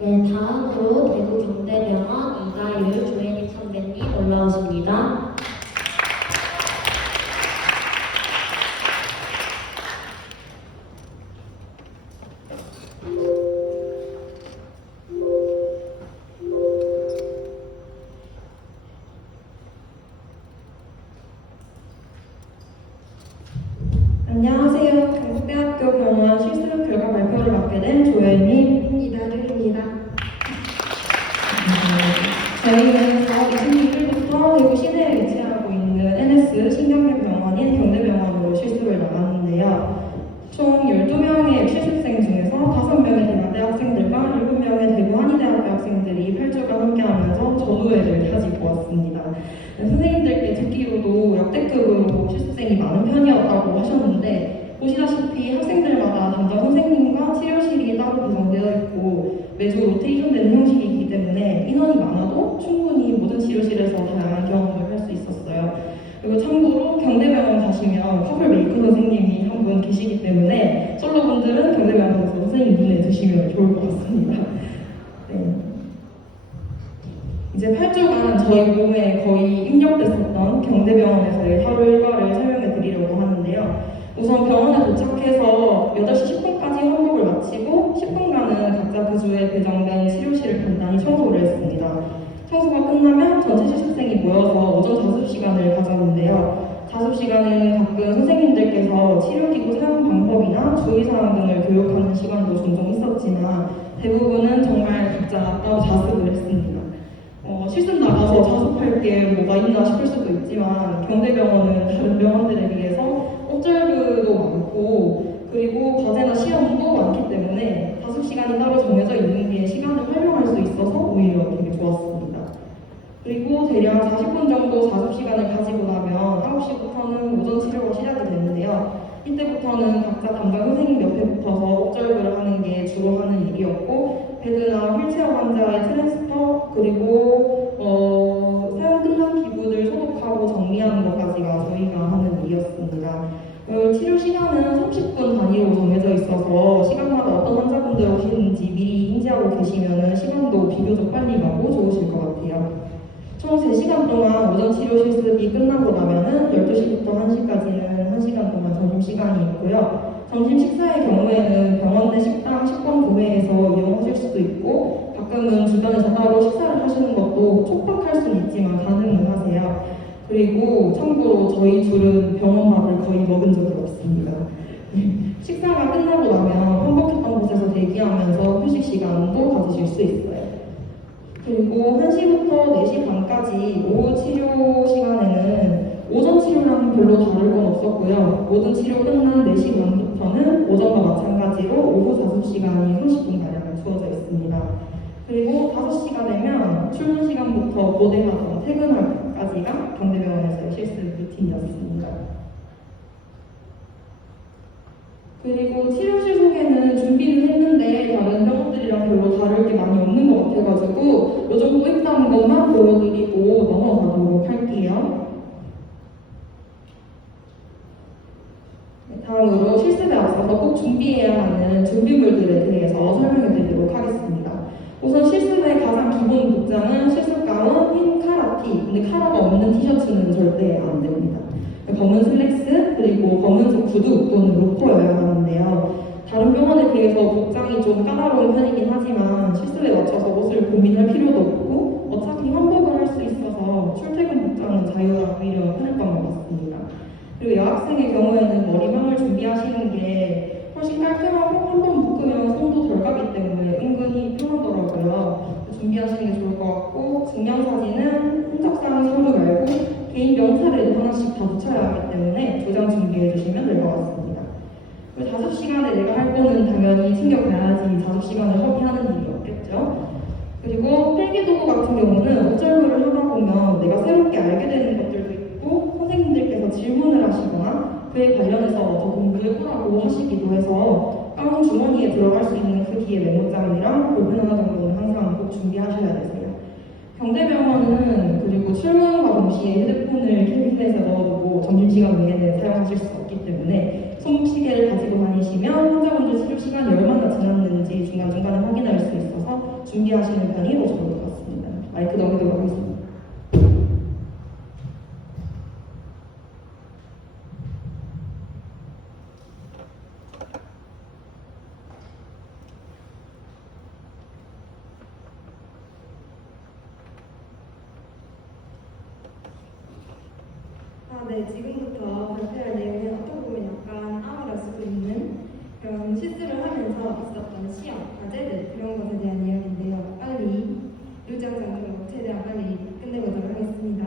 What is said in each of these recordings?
네, 다음으로 대구 경대병원 이가율 조혜닉 선배님 올라오십니다. 안녕하세요. 강북대학교 병원 실습 결과 발표를 맡게 된 조혜님 이다율입니다. 저희는 4월 26일부터 대구 시내에 위치하고 있는 NS 신경계병원인 경대병원으로 실습을 나갔는데요. 총 12명의 실습생 중에서 5명의 대학대 학생들과 7명의 대구 한의대학교 학생들이 8주간 함께하면서 전우회를 가지고 왔습니다. 선생님들께 듣기로도 역대급으로 실습생이 많은 편이었다고 하셨는데, 보시다시피 학생들마다 담당 선생님과 치료실이 따로 구성되어 있고 매주 로테이션 되는 형식이기 때문에 인원이 많아도 충분히 모든 치료실에서 다양한 경험을 할 수 있었어요. 그리고 참고로 경대병원 가시면 커플 메이커 선생님이 한 분 계시기 때문에 솔로분들은 경대병원에서 선생님 눈에 드시면 좋을 것 같습니다. 네. 이제 8주간 저희 몸에 거의 입력됐었던 경대병원에서의 하루 일과를 설명해 드리려고 하는데요. 우선 병원에 도착해서 8시 10분까지 환복을 마치고 10분간은 각자 그 주에 배정된 치료실을 간단히 청소를 했습니다. 청소가 끝나면 전체 실습생이 모여서 오전 자습 시간을 가졌는데요. 자습 시간에는 가끔 선생님들께서 치료기구 사용 방법이나 주의사항 등을 교육하는 시간도 종종 있었지만 대부분은 정말 각자 따로 자습을 했습니다. 실습 나가서 자습할 게 뭐가 있나 싶을 수도 있지만 경대병원은 다른 병원들에 비해서 옥절부도 많고 그리고 과제나 시험도 많기 때문에 자습 시간이 따로 정해져 있는 게 시간을 활용할 수 있어서 오히려 되게 좋았습니다. 그리고 대략 40분 정도 자습 시간을 가지고 나면 9시부터는 오전 치료가 시작이 되는데요. 이때부터는 각자 담당 선생님 옆에 붙어서 옥절부를 하는 게 주로 하는 일이었고 베드나 휠체어 환자의 트랜스퍼 그리고 사용 끝난 기구들 소독하고 정리하는 것까지가 저희가 하는 일이었습니다. 치료 시간은 30분 단위로 정해져 있어서 시간마다 어떤 환자분들 오시는지 미리 인지하고 계시면 시간도 비교적 빨리 가고 좋으실 것 같아요. 총 3시간 동안 오전 치료 실습이 끝나고 나면은 12시부터 1시까지는 1시간 동안 점심시간이 있고요. 점심 식사의 경우에는 병원 내 식당 식권 구매해서 이용하실 수도 있고 가끔은 주변에서 따로 식사를 하시는 것도 촉박할 수는 있지만 가능은 하세요. 그리고 참고로 저희 둘은 병원 밥을 거의 먹은 적이 없습니다. 식사가 끝나고 나면 환복했던 곳에서 대기하면서 휴식 시간도 가지실 수 있어요. 그리고 1시부터 4시 반까지 오후 치료 시간에는 오전 치료랑 별로 다를 건 없었고요. 모든 치료 끝난 4시 반부터는 오전과 마찬가지로 오후 자습 시간이 30분가량 주어져 있습니다. 그리고 5시가 되면 출근 시간부터 고대하던 퇴근할까지가 경대병원에서의 실습 루틴이었습니다. 그리고 치료실 소개는 준비를 했는데 다른 병원들이랑 별로 다를 게 많이 없는 것 같아가지고 이 정도 있다는 것만 보여드리고 넘어가도록 할게요. 다음으로 실습에 앞서서 꼭 준비해야 하는 준비물들에 대해서 설명해 드리도록 하겠습니다. 우선 실습의 가장 기본 복장은 실습 가운, 흰 카라티, 근데 카라가 없는 티셔츠는 절대 안 됩니다. 검은 슬랙스, 그리고 검은색 구두 또는 로퍼여야 하는데요. 다른 병원에 비해서 복장이 좀 까다로운 편이긴 하지만 실습에 맞춰서 옷을 고민할 필요도 없고 어차피 환복을 할 수 있어서 출퇴근 복장은 자유가 오히려 편했던 것 같습니다. 그리고 여학생의 경우에는 머리망을 준비하시는 게 훨씬 깔끔하고 한 번 묶으면 손도 덜 가기 때문에 은근히 편하더라고요. 준비하시는 게 좋을 것 같고 증명사진은 흔적상 서류 말고 개인 명찰에도 하나씩 다 붙여야 하기 때문에 2장 준비해 주시면 될 것 같습니다. 그리고 자습 시간에 내가 할 거는 당연히 챙겨가야지 자습 시간을 허비하는 일이 없겠죠. 그리고 필기도구 같은 경우는 옥절부를 하다 보면 내가 새롭게 알게 되는 것들도 있고 선생님들께서 질문을 하시거나 그에 관련해서 더 공부해보라고 하시기도 해서 가운 주머니에 들어갈 수 있는 크기의 메모장이랑 볼펜 하나 정도는 항상 꼭 준비하셔야 되세요. 경대병원은 그리고 출근과 동시에 휴대폰을 캐비넷에 넣어두고 점심시간 외에는 사용하실 수 없기 때문에 손목시계를 가지고 다니시면 환자분들 치료 시간이 얼마나 지났는지 중간중간에 확인할 수 있어서 준비하시는 편이 더 좋을 것 같습니다. 마이크 넘기도록 하겠습니다. 네, 지금부터 발표할 내용은 어떻게 보면 약간 암울할 수도 있는 그런 실습을 하면서 있었던 시험, 과제들 그런 것에 대한 이야기인데요. 빨리 요지하지 않도록 최대한 빨리 끝내보도록 하겠습니다.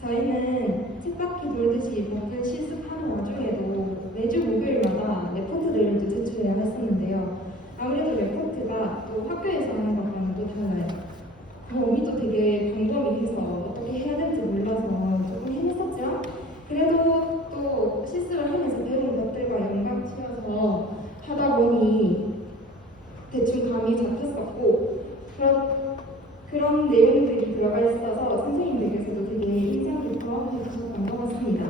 저희는 쳇바퀴 돌듯이 목요일 실습하는 와중에도 매주 목요일마다 레포트를 또 제출해야 했었는데요. 아무래도 레포트가 또 학교에서 하는 것과는 또 달라요. 몸이 또 되게 광범위 해서 어떻게 해야 될지 몰라서 조금 힘들었지만 그래도 또 실수를 하면서 배운 것들과 연관지어서 하다 보니 대충 감이 잡혔었고 그런 내용들이 들어가 있어서 선생님들께서도 되게 인상 깊어 해주셨던 것 같습니다.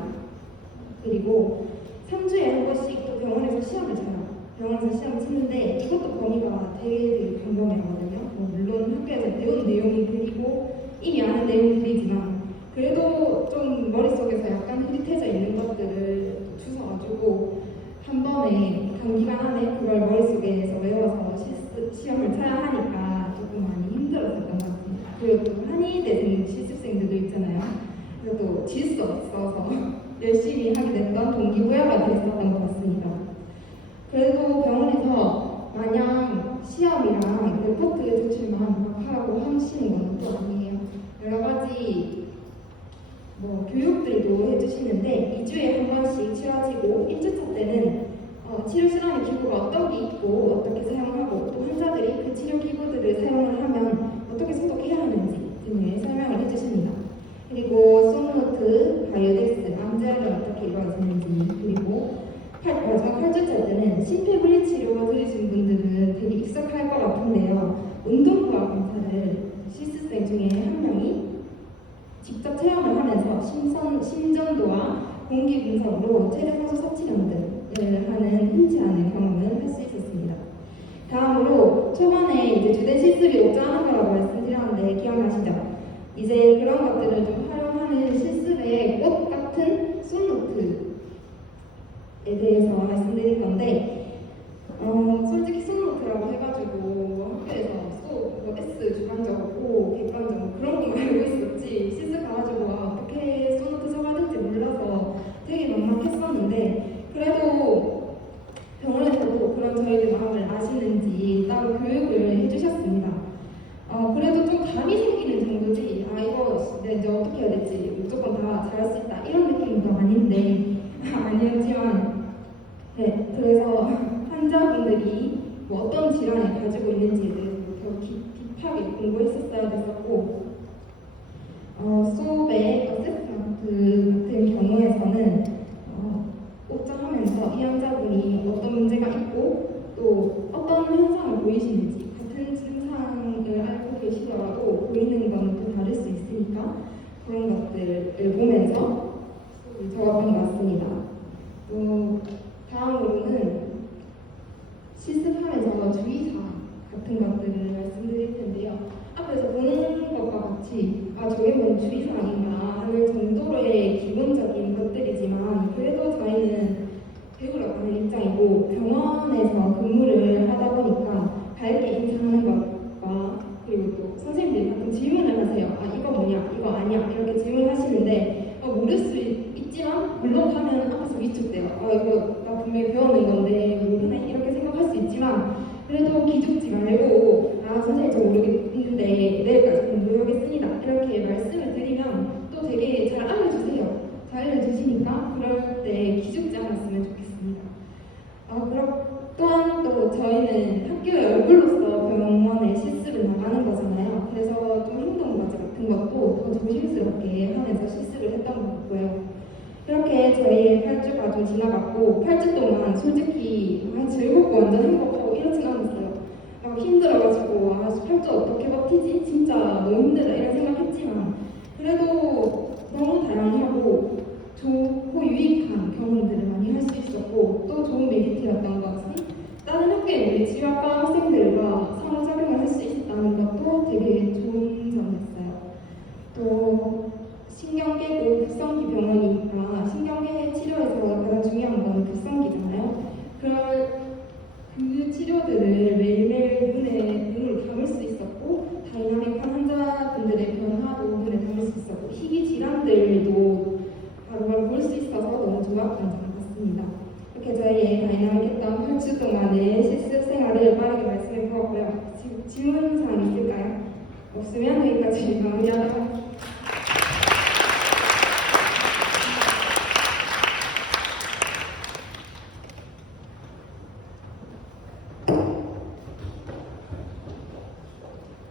그리고 3주에 한 번씩 또 병원에서 시험을 쳐요. 병원에서 시험을 치는데 이것도 범위가 되게 광범위하거든요. 물론 학교에서 배운 내용들이고 이미 아는 내용들이지만 그래도 좀 머릿속에서 약간 흐릿해져 있는 것들을 주워가지고 한 번에 단기간 안에 그걸 머릿속에서 외워서 시험을 쳐야 하니까 조금 많이 힘들었었던 것 같습니다. 그리고 또 한의대생 실습생들도 있잖아요. 그래도 질 수 없어서 열심히 하게 됐던 동기부여가 됐었던 것 같습니다. 그래도 병원에서 마냥 시험이랑 레포트 제출만 막 하라고 하시는 건 또 아니에요. 여러 가지 교육들도 해주시는데 2주에 한 번씩 치러지고 1주차 때는 치료 실험의 기구가 어떤 게 있고 어떻게 사용하고 또 환자들이 그 치료 기구들을 사용을 하면 어떻게 소독해야 하는지 등을 설명을 해주십니다. 그리고 솜노트, 바이오덱스, 암제어는 어떻게 이루어지는지 그리고 마지막 8주차 때는 심폐분리 치료 들으신 분들은 되게 익숙할 것 같은데요. 운동부하 검사를 실습생 중에 한 명이 직접 체험을 하면서 심전도와 공기 분석으로 체력산소 섭취량 등을 하는 흔치 않은 경험을 할 수 있었습니다. 다음으로 초반에 이제 주된 실습이 옥장하는 거라고 말씀드렸는데 기억나시죠? 이제 그런 것들을 좀 활용하는 실습의 꽃 같은 솜노트에 대해서 말씀드릴 건데 솔직히 솜노트라고 해가지고 학교에서 S 주관적이고 객관적으로 그런 것만 알고 있었지 실습 가가지고 어떻게 솜노트 써야 될지 몰라서 되게 막막했었는데 그래도 병원에서도 그런 저희들 마음을 아시는지 따로 교육을 해주셨습니다. 그래도 좀 감이 생기는 정도지 이거 이제 어떻게 해야 될지 무조건 다 잘할 수 있다 이런 느낌도 아닌데 아니었지만 네 그래서 환자분들이 어떤 질환을 가지고 있는지에 대해서 더 딥하게 공부했었어야 됐었고 수업의 어세스먼트 같은 경우에서는 옥장하면서 이 환자분이 어떤 문제가 있고 또 어떤 현상을 보이시는지 같은 증상을 알고 계시더라도 보이는 건 또 다를 수 있으니까 그런 것들을 보면서 적었던 것 같습니다. 또 다음으로는 실습하면서 주의사항 같은 것들을 말씀드릴 텐데요. 앞에서 보는 것과 같이 저게 뭔 주의사항인가 하는 정도의 기본적인 것들이지만 그래도 저희는 배우러 가는 입장이고 병원에서 근무를 하다 보니까 밝게 인사하는 것과 그리고 또 선생님들이 가끔 질문을 하세요. 이거 뭐냐? 이거 아니야? 이렇게 질문하시는데 모를 수 있지만 물론 가면 앞에서 위축돼요. 이거 나 분명히 배우는 건데 모르네? 이렇게 생각할 수 있지만 그래도 기죽지 말고 선생님 저 모르겠는데 내일까지 공부해보겠습니다. 이렇게 말씀을 드리면 또 되게 잘 알려주세요. 잘 알려주시니까 그럴 때 기죽지 않았으면 좋겠습니다. 또한 또 저희는 학교의 얼굴로서 병원에 실습을 나가는 거잖아요. 그래서 좀 행동과제 같은 것도 더 조심스럽게 하면서 실습을 했던 것 같고요. 이렇게 저희의 8주가 좀 지나갔고 8주 동안 솔직히 즐겁고 완전 행복하고 이렇진 않았어요. 힘들어가지고 8주 어떻게 버티지? 진짜 너무 힘들다 이런 생각했지만 그래도 너무 다양하고 좋고 유익한 경험들을 많이 할 수 있었고 또 좋은 메리트였던 것은 다른 학교에 우리 지휘학과 학생들과 상호작용을 할 수 있었다는 것 키워드를 매일매일 눈으로 담을 수 있었고 다이나믹한 환자분들의 변화도 눈에 담을 수 있었고 희귀 질환들도 바로바로 볼 수 있어서 너무 좋았던 점 같습니다. 이렇게 저희의 다이나믹했던 8주 동안의 실습 생활을 빠르게 말씀해 보았고요. 질문사항 있을까요? 없으면 여기까지 마무리하도록 하겠습니다.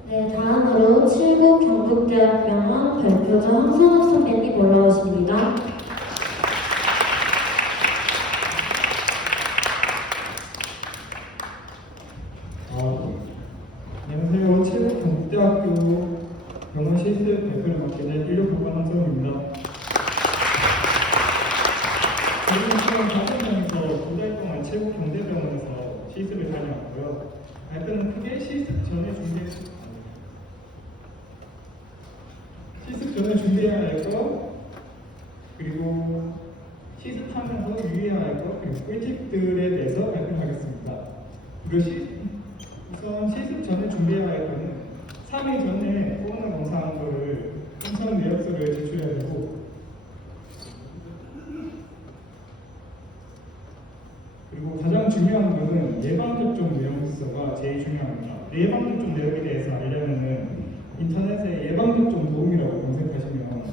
네, 다음으로 7구 경북대학병원 별표자 황선욱 선배님 올라오십니다. 안녕하세요. 칠곡 경북대학교 병원 실습 발표를 맡게 된 16학번 황선욱입니다. 저는 4년에서 2달 동안 칠곡 경대병원에서 실습을 다녀왔고요. 발표는 크게 실습 전에 준비해야 할 것, 그리고 실습하면서 유의해야 할 것, 그리고 꿀팁들에 대해서 발표하겠습니다. 우선 실습 전에 준비해야 할 것은 3일 전에 코로나 검사한 거를 음성 내역서를 제출해야 되고, 그리고 가장 중요한 것은 예방접종 내역서가 제일 중요합니다. 예방접종 내역에 대해서 알려면은 인터넷에 예방접종 도움이라고 검색하시면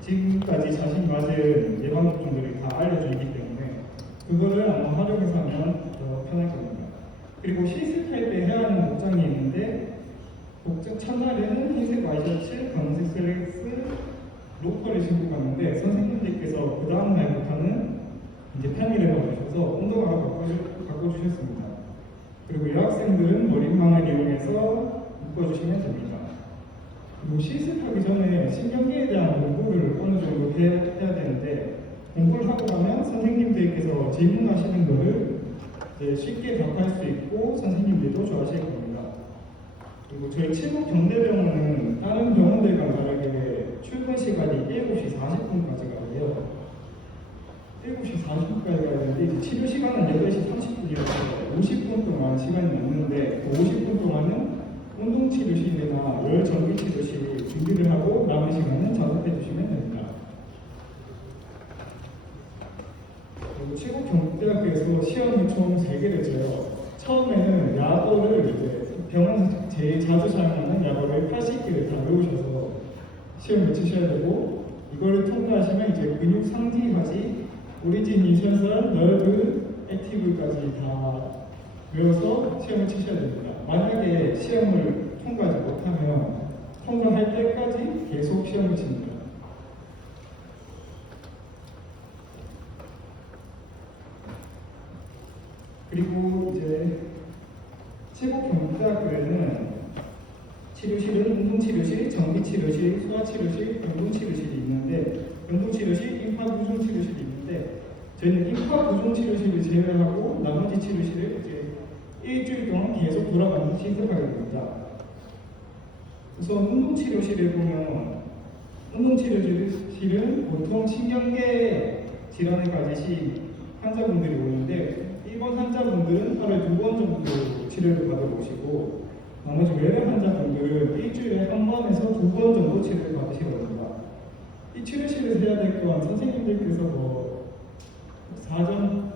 지금까지 자신이 맞은 예방접종들이 다 알려져 있기 때문에 그거를 아마 활용해서 하면 더 편할 겁니다. 그리고 실습할 때 해야 하는 복장이 있는데 복장 첫날에는 흰색 와이셔츠, 검은색 슬랙스, 로퍼를 신고 갔는데 선생님들께서 그 다음 날부터는 이제 편의를 받으셔서 운동화가 바꿔주셨습니다. 그리고 여학생들은 머리망을 이용해서 묶어주시면 됩니다. 그리고 실습하기 전에 신경계에 대한 공부를 어느 정도 해야 되는데 공부를 하고 나면 선생님들께서 질문하시는 것을 쉽게 답할 수 있고 선생님들도 좋아하실 겁니다. 그리고 저희 칠곡 경대병원은 다른 병원들과 다르게 출근 시간이 7시 40분까지가 돼요. 7시 40분까지 가야 되는데 이제 치료 시간은 8시 30분이어서 50분 동안 시간이 남는데 그 50분 동안은 운동치료실이나 열전기치료실 준비를 하고 남은 시간은 작업해 주시면 됩니다. 그리고 칠곡 경북대학교에서 시험을 총 3개를 쳐요. 처음에는 약어를 이제 병원에서 제일 자주 사용하는 약어를 80개를 다 외우셔서 시험을 치셔야 되고 이거를 통과하시면 이제 근육 상지까지 오리진, 이설설, 너브, 액티브까지 다 외워서 시험을 치셔야 됩니다. 만약에 시험을 통과하지 못하면 통과할 때까지 계속 시험을 칩니다. 그리고 이제 칠곡 경북대학교에는 치료실은 운동치료실, 전기치료실, 소아치료실, 연동치료실이 있는데 연동치료실, 임파부종치료실이 있는데 저희는 임파부종치료실을 제외하고 나머지 치료실을 이제 일주일 동안 계속 돌아가면서 실습하게 됩니다. 우선 운동치료실에 보면 운동치료실은 보통 신경계 질환을 가지신 환자분들이 오는데 일본 환자분들은 하루에 2번 정도 치료를 받아보시고 나머지 외래 환자분들은 일주일에 1번에서 2번 정도 치료를 받으시거든요. 이 치료실에서 해야 될 건 선생님들께서 뭐 사전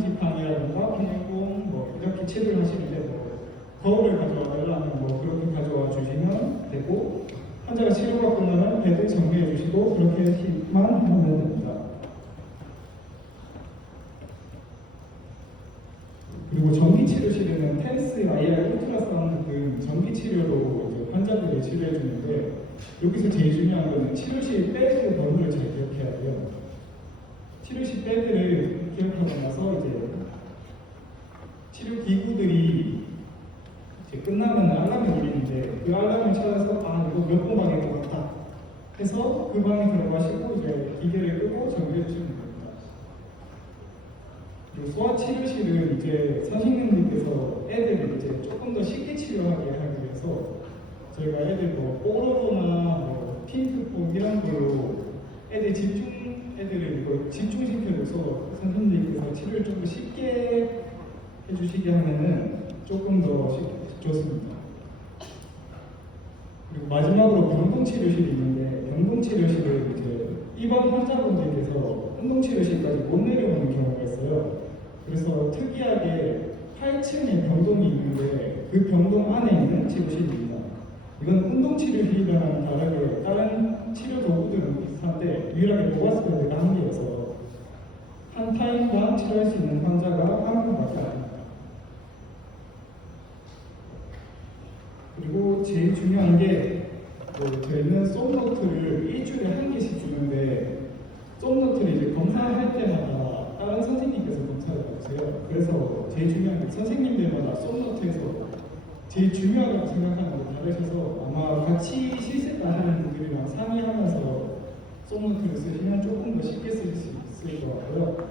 지팡이라든가 비밀봉 뭐 이렇게 치료를 하시는데 뭐 거울을 가져와 달라는 뭐 그렇게 가져와 주시면 되고 환자가 치료가 끝나면 베드 정리해 주시고 그렇게만 하면 됩니다. 그리고 전기치료실에는 펜스, IR, 울트라사운드 등 전기치료로 이제 환자들을 치료해 주는데 여기서 제일 중요한 것은 치료실 베드 번호를 잘 기억해야 돼요. 치료실 베드를 기억하고 나서 이제 치료 기구들이 이제 끝나면 알람이 울리는데 그 알람을 찾아서 이거 몇 번 방인 것 같다 해서 그 방에 들어가시고 이제 기계를 끄고 정비해 주시면 됩니다. 그리고 소아치료실은 이제 선생님들께서 애들을 이제 조금 더 쉽게 치료하게 하기 위해서 저희가 애들 뭐 뽀로로나 뭐 핑크퐁 이런 걸로 애들을 이거 집중시켜줘서 선생님들께서 치료를 좀 더 쉽게 해주시게 하면은 조금 더 좋습니다. 그리고 마지막으로 병동치료실이 있는데 병동치료실은 이제 입원 환자분들께서 운동치료실까지 못 내려오는 경우가 있어요. 그래서 특이하게 8층에 병동이 있는데 그 병동 안에 있는 치료실입니다. 이건 운동치료실이랑은 다르게 다른 치료 도구들은 비슷한데 유일하게 보가스밴드가 한 개여서 한 타임당 치료할 수 있는 환자가 한 명밖에 안 됩니다. 그리고 제일 중요한 게 저희는 솜노트를 일주일에 한 개씩 주는데 솜노트를 이제 검사할 때마다 다른 선생님께서 검사를 해주세요. 그래서 제일 중요한 게 선생님들마다 솜노트에서 제일 중요하다고 생각하는 게 다르셔서 아마 같이 실습을 하는 분들이랑 상의하면서 솜노트를 쓰시면 조금 더 쉽게 쓸 수 있을 것 같고요.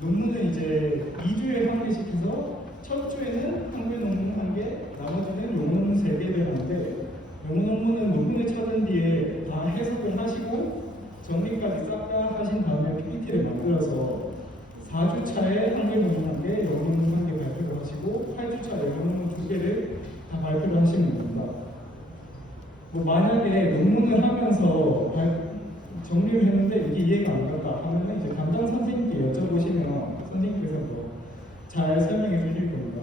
논문은 이제 2주에 한 개씩 해서 첫 주에는 한글 논문 1개, 나머지는 영어 3개 되는데 영어 논문을 찾은 뒤에 다 해석을 하시고 정리까지 싹 다 하신 다음에 PPT를 만들어서 4주차에 한글 논문 1개, 영어 논문 1개 발표를 하시고 8주차에 영어 논문 2개를 다 발표를 하시면 됩니다. 만약에 논문을 하면서 정리를 했는데 이게 이해가 안 갔다 하면 이제 담당 선생님께 여쭤보시면 선생님께서 잘 설명해 주실 겁니다.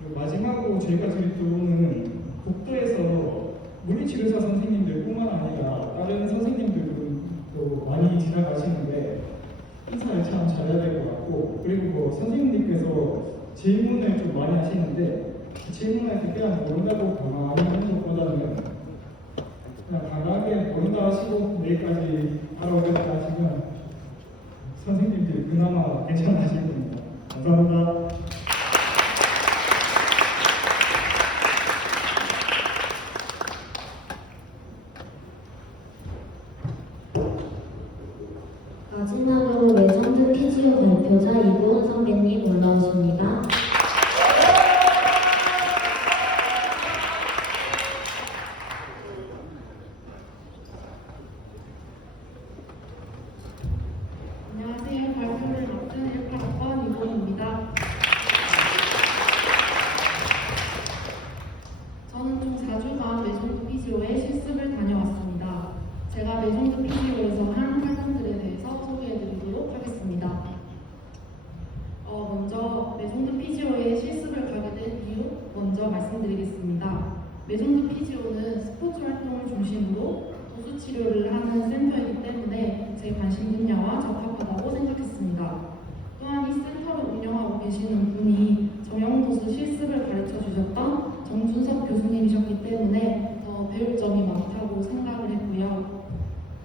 그리고 마지막으로 저희가 드리도는 국도에서 물리치료사 선생님들뿐만 아니라 다른 선생님들도 많이 지나가시는데 인사를 참 잘해야 될 것 같고 그리고 선생님들께서 질문을 좀 많이 하시는데 질문할 때 그냥 모른다고 가만히 하는 것보다는 그냥 강하게 모른다 하시고 내일까지 알아오겠다 하시면 선생님들이 그나마 괜찮으실 겁니다. 감사합니다. 마지막으로 레전드 캐지오 발표자 이고은 선배님 올라오십니다. 안녕하세요. 발표를 맡은 1학번 이고은입니다. 저는 총 4주간 메종드 피지오에 실습을 다녀왔습니다. 제가 메종드 피지오에서 한 활동들에 대해서 소개해드리도록 하겠습니다. 먼저 메종드 피지오에 실습을 가게 된 이유 먼저 말씀드리겠습니다. 메종드 피지오는 스포츠 활동을 중심으로 도수 치료를 하는 센터이기 때문에 제 관심 분야와 적합하다고 생각했습니다. 또한 이 센터를 운영하고 계시는 분이 정형도수 실습을 가르쳐 주셨던 정준석 교수님이셨기 때문에 더 배울 점이 많다고 생각을 했고요.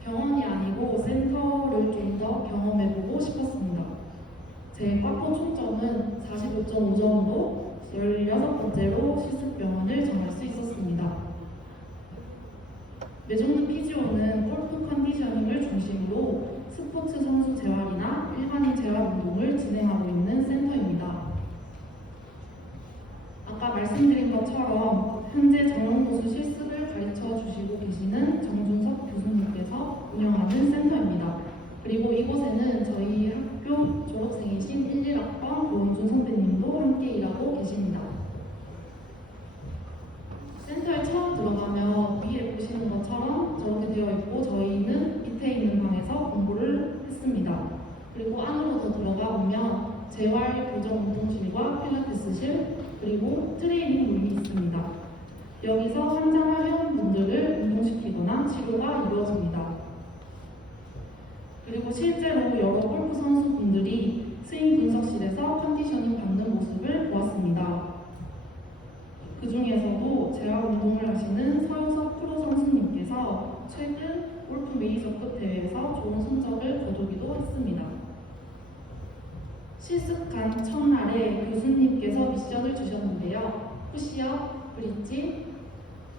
병원이 아니고 센터를 좀 더 경험해보고 싶었습니다. 제 과포 총점은 45.5점으로 16번째로 실습병원을 정할 수 있었습니다. 메종드 피지오는 골프 컨디셔닝을 중심으로 스포츠 선수 재활이나 일반인 재활 운동을 진행하고 있는 센터입니다. 아까 말씀드린 것처럼 현재 정형도수 실습을 가르쳐 주시고 계시는 정준석 교수님께서 운영하는 센터입니다. 그리고 이곳에는 저희 학교 졸업생이신 1, 1학번 고은준 선배님도 함께 일하고 계십니다. 센터에 처음 들어가면 위에 보시는 것처럼 저렇게 되어 있고 저희는 밑에 있는 방에서 공부를 했습니다. 그리고 안으로 더 들어가 보면 재활 교정 운동실과 필라테스실 그리고 트레이닝 룸이 있습니다. 여기서 환자나 회원분들을 운동시키거나 치료가 이루어집니다. 그리고 실제로 여러 골프 선수분들이 스윙 분석실에서 컨디셔닝 받는 모습을 보았습니다. 그 중에서도 재활 운동을 하시는 서유석 프로 선수님께서 최근 골프 메이저급 대회에서 좋은 성적을 거두기도 했습니다. 실습간 첫날에 교수님께서 미션을 주셨는데요. 푸시업, 브릿지,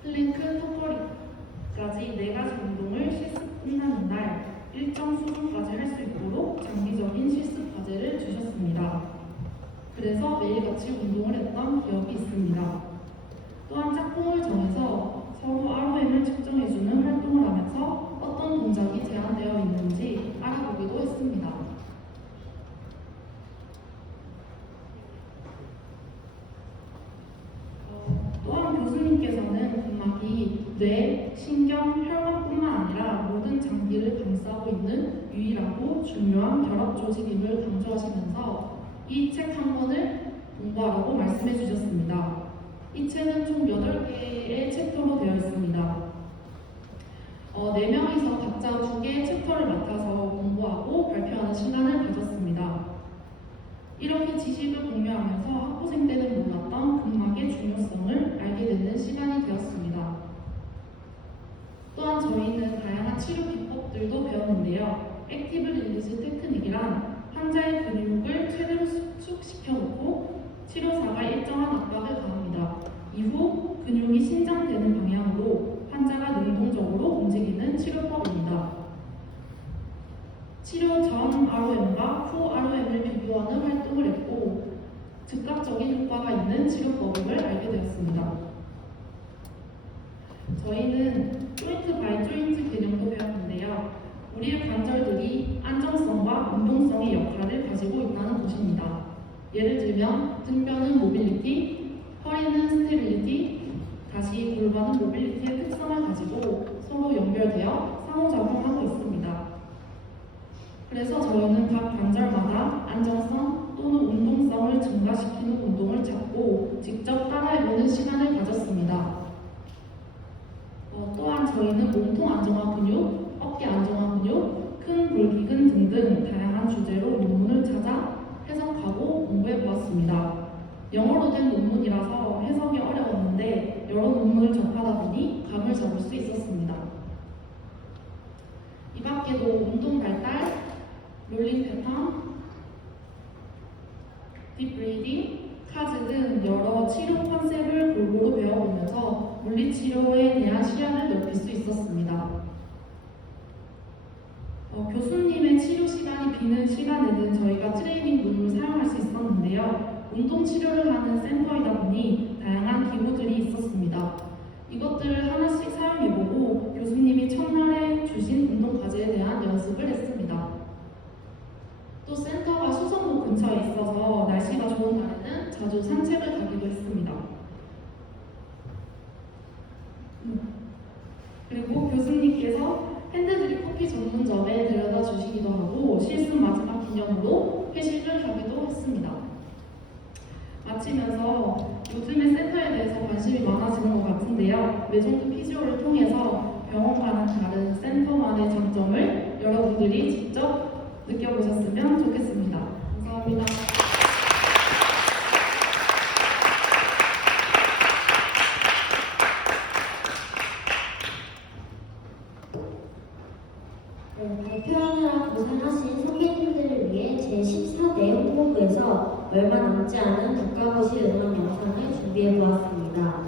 플랭크, 턱걸이까지 4가지 운동을 실습 끝나는 날 일정 수준까지 할 수 있도록 장기적인 실습 과제를 주셨습니다. 그래서 매일같이 운동을 했던 기억이 있습니다. 또한 짝꿍을 정해서 서로 ROM을 측정해주는 활동을 하면서 어떤 동작이 제한되어 있는지 알아보기도 했습니다. 혈관뿐만 아니라 모든 장기를 감싸고 있는 유일하고 중요한 결합 조직임을 강조하시면서 이 책 한 권을 공부하라고 말씀해 주셨습니다. 이 책은 총 8개의 챕터로 되어 있습니다. 4명이서 각자 2개의 챕터를 맡아서 공부하고 발표하는 시간을 가졌습니다. 이렇게 지식을 공유하면서 학부생 때는 몰랐던 근막의 중요성을 알게 되는 시간이 되었습니다. 또한 저희는 다양한 치료 기법들도 배웠는데요. 액티브 릴리즈 테크닉이란 환자의 근육을 최대로 수축시켜놓고 치료사가 일정한 압박을 가합니다. 이후 근육이 신장되는 방향으로 환자가 능동적으로 움직이는 치료법입니다. 치료 전 ROM과 후 ROM을 비교하는 활동을 했고 즉각적인 효과가 있는 치료법을 알게 되었습니다. 저희는 조인트 바이 조인트 개념도 배웠는데요. 우리의 관절들이 안정성과 운동성의 역할을 가지고 있다는 것입니다. 예를 들면 등뼈는 모빌리티, 허리는 스테빌리티, 다시 골반은 모빌리티의 특성을 가지고 서로 연결되어 상호작용하고 있습니다. 그래서 저희는 각 관절마다 안정성 또는 운동성을 증가시키는 운동을 찾고 직접 따라해보는 시간을 가졌습니다. 또한 저희는 몸통 안정화 근육, 어깨 안정화 근육, 큰 골기근 등등 다양한 주제로 논문을 찾아 해석하고 공부해보았습니다. 영어로 된 논문이라서 해석이 어려웠는데 여러 논문을 접하다 보니 감을 잡을 수 있었습니다. 이 밖에도 운동 발달, 롤링 패턴, 딥 브리딩, 카즈 등 여러 치료 컨셉을 골고루 배워보면서 물리치료에 대한 시야를 넓힐 수 있었습니다. 교수님의 치료 시간이 비는 시간에는 저희가 트레이닝 룸을 사용할 수 있었는데요. 운동 치료를 하는 센터이다 보니 다양한 기구들이 있었습니다. 이것들을 하나씩 사용해보고 교수님이 첫날에 주신 운동 과제에 대한 연습을 했습니다. 또 센터가 수성구 근처에 있어서 날씨가 좋은 날에는 자주 산책을 가기도 했습니다. 그리고 교수님께서 핸드드립 커피 전문점에 데려다 주시기도 하고 실습 마지막 기념으로 회식을 하기도 했습니다. 마치면서 요즘에 센터에 대해서 관심이 많아지는 것 같은데요. 매종드 피지오를 통해서 병원과는 다른 센터만의 장점을 여러분들이 직접 느껴보셨으면 좋겠습니다. 감사합니다. 발표하느라 고생하신 선배님들을 위해 제14대 홍보부에서 얼마 남지 않은 국가고시 응원 영상을 준비해보았습니다.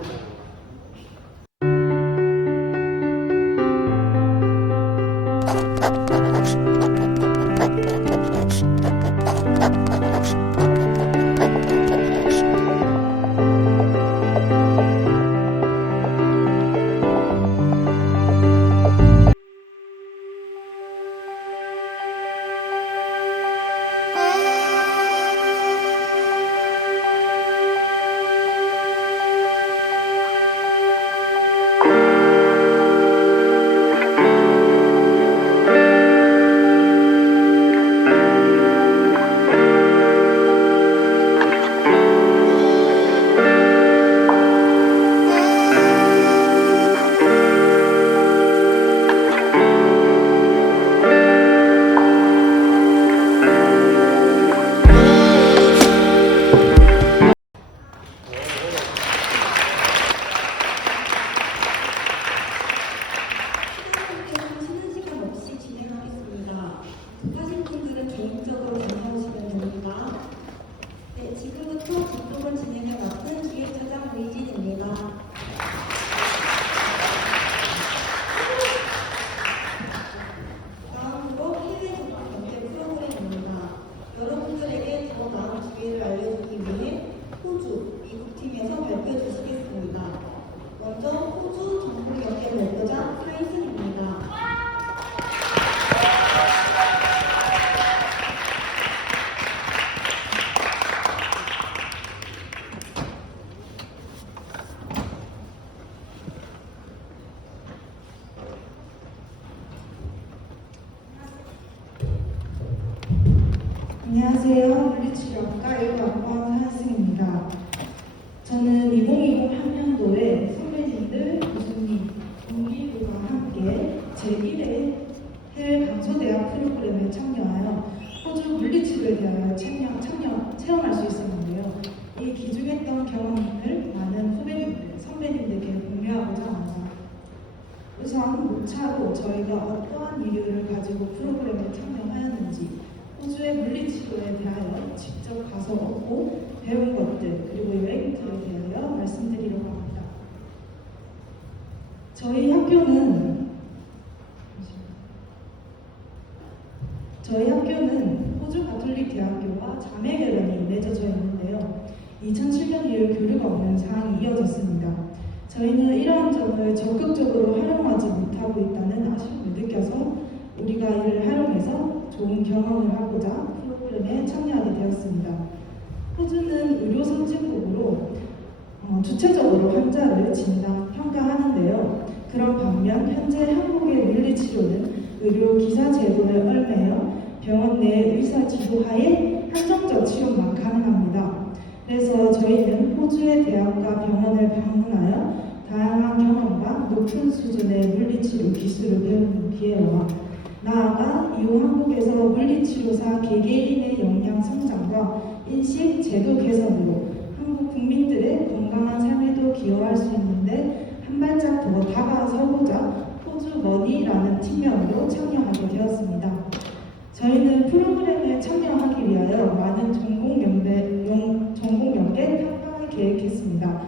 안녕하세요. 물리치료학과 1학번 한승입니다. 저는 2020 학년도에 선배님들, 교수님, 동기부와 함께 제1회 해외 강소대학 프로그램에 참여하여 호주 물리치료에 대하여 체험할 수 있었는데요. 이 귀중했던 경험을 많은 후배님들, 선배님들께 공유하고자 합니다. 우선 목차로 저희가 어떠한 이유를 가지고 프로그램에 참여하였는지, 호주의 물리치료에 대하여 직접 가서 얻고 배운 것들, 그리고 여행들에 대하여 말씀드리려고 합니다. 저희 학교는 호주 가톨릭 대학교와 자매 결연이 맺어져 있는데요. 2007년 이후 교류가 없는 상황이 이어졌습니다. 저희는 이러한 점을 적극적으로 활용하지 못하고 있다는 아쉬움을 느껴서 우리가 이를 활용해서 좋은 경험을 하고자 프로그램에 참여하게 되었습니다. 호주는 의료 선진국으로 주체적으로 환자를 진단, 평가하는데요. 그런 반면 현재 한국의 물리치료는 의료 기사 제도에 얽매여 병원 내 의사 지도하에 한정적 치료만 가능합니다. 그래서 저희는 호주의 대학과 병원을 방문하여 다양한 경험과 높은 수준의 물리치료 기술을 배우는 기회와 나아가 이후 한국에서 물리치료사 개개인의 역량 성장과 인식 제도 개선으로 한국 국민들의 건강한 삶에도 기여할 수 있는데 한 발짝 더 다가서고자 호주머니라는 팀명으로 참여하게 되었습니다. 저희는 프로그램에 참여하기 위하여 많은 전공연대 탐방을 계획했습니다.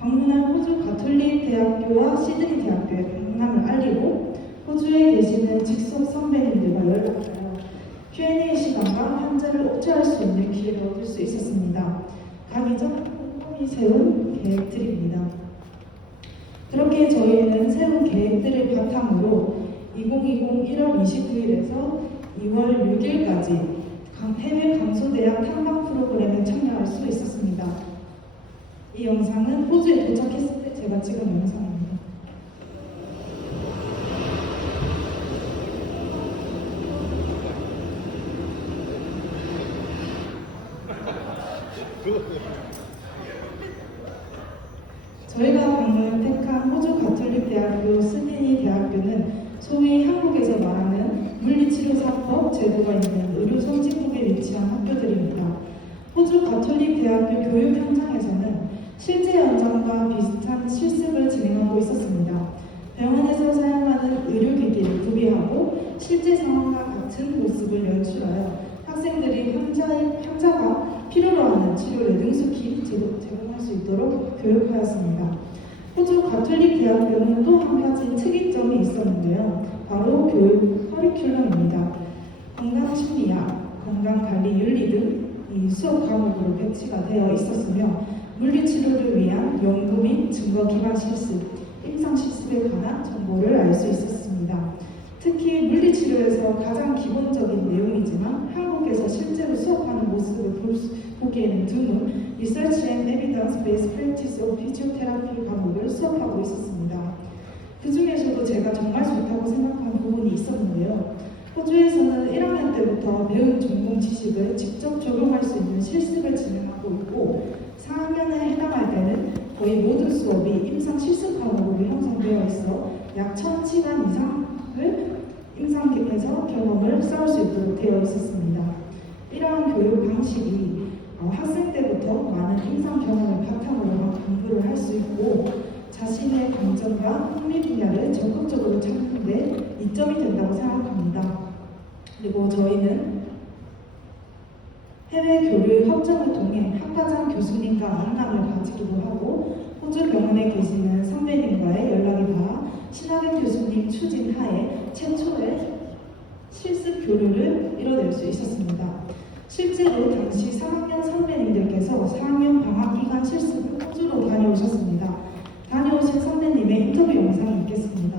방문한 호주 가톨릭 대학교와 시드니 대학교에 방문함을 알리고 호주에 계시는 직속 선배님들과 연락하여 Q&A 시간과 환자를 옵치할 수 있는 기회를 얻을 수 있었습니다. 가기 전 꼼꼼히 세운 계획들입니다. 그렇게 저희는 세운 계획들을 바탕으로 2020 1월 29일에서 2월 6일까지 해외 강소대학 탐방 프로그램에 참여할 수 있었습니다. 이 영상은 호주에 도착했을 때 제가 찍은 영상입니다. 저희가 방문 택한 호주 가톨릭 대학교 시드니 대학교는 소위 한국에서 말하는 물리치료사법 제도가 있는 의료 선진국에 위치한 학교들입니다. 호주 가톨릭 대학교 교육 현장에서는 실제 현장과 비슷한 실습을 진행하고 있었습니다. 병원에서 사용하는 의료기기를 구비하고 실제 상황과 같은 모습을 연출하여 학생들이 환자가 필요로 하는 치료를 능숙히 제공할 수 있도록 교육하였습니다. 호주 가톨릭 대학교는 또 한 가지 특이점이 있었는데요. 바로 교육 커리큘럼입니다. 건강심리학, 건강관리 윤리 등 이 수업 과목으로 배치가 되어 있었으며 물리치료를 위한 연구 및 증거 기반 실습, 임상 실습에 관한 정보를 알 수 있었습니다. 특히 물리치료에서 가장 기본적인 내용이지만 한국에서 실제로 수업하는 모습을 보기에는 드문 Research and Evidence-Based Practice of Physiotherapy 과목을 수업하고 있었습니다. 그 중에서도 제가 정말 좋다고 생각한 부분이 있었는데요. 호주에서는 1학년 때부터 배운 전공 지식을 직접 적용할 수 있는 실습을 진행하고 있고 4학년에 해당할 때는 거의 모든 수업이 임상 실습 과목으로 형성되어 있어 약 1000시간 이상을 임상에서 경험을 쌓을 수 있도록 되어 있었습니다. 이러한 교육 방식이 학생 때부터 많은 임상 경험을 바탕으로 공부를 할 수 있고 자신의 강점과 흥미 분야를 적극적으로 찾는 데 이점이 된다고 생각합니다. 그리고 저희는 해외 교류 협정을 통해 학과장 교수님과 만남을 가지기도 하고 호주 병원에 계시는 선배님과의 연락이 닿아 신학연 교수님 추진 하에 최초의 실습 교류를 이뤄낼 수 있었습니다. 실제로 당시 3학년 선배님들께서 4학년 방학 기간 실습을 호주로 다녀오셨습니다. 다녀오신 선배님의 인터뷰 영상이 있겠습니다.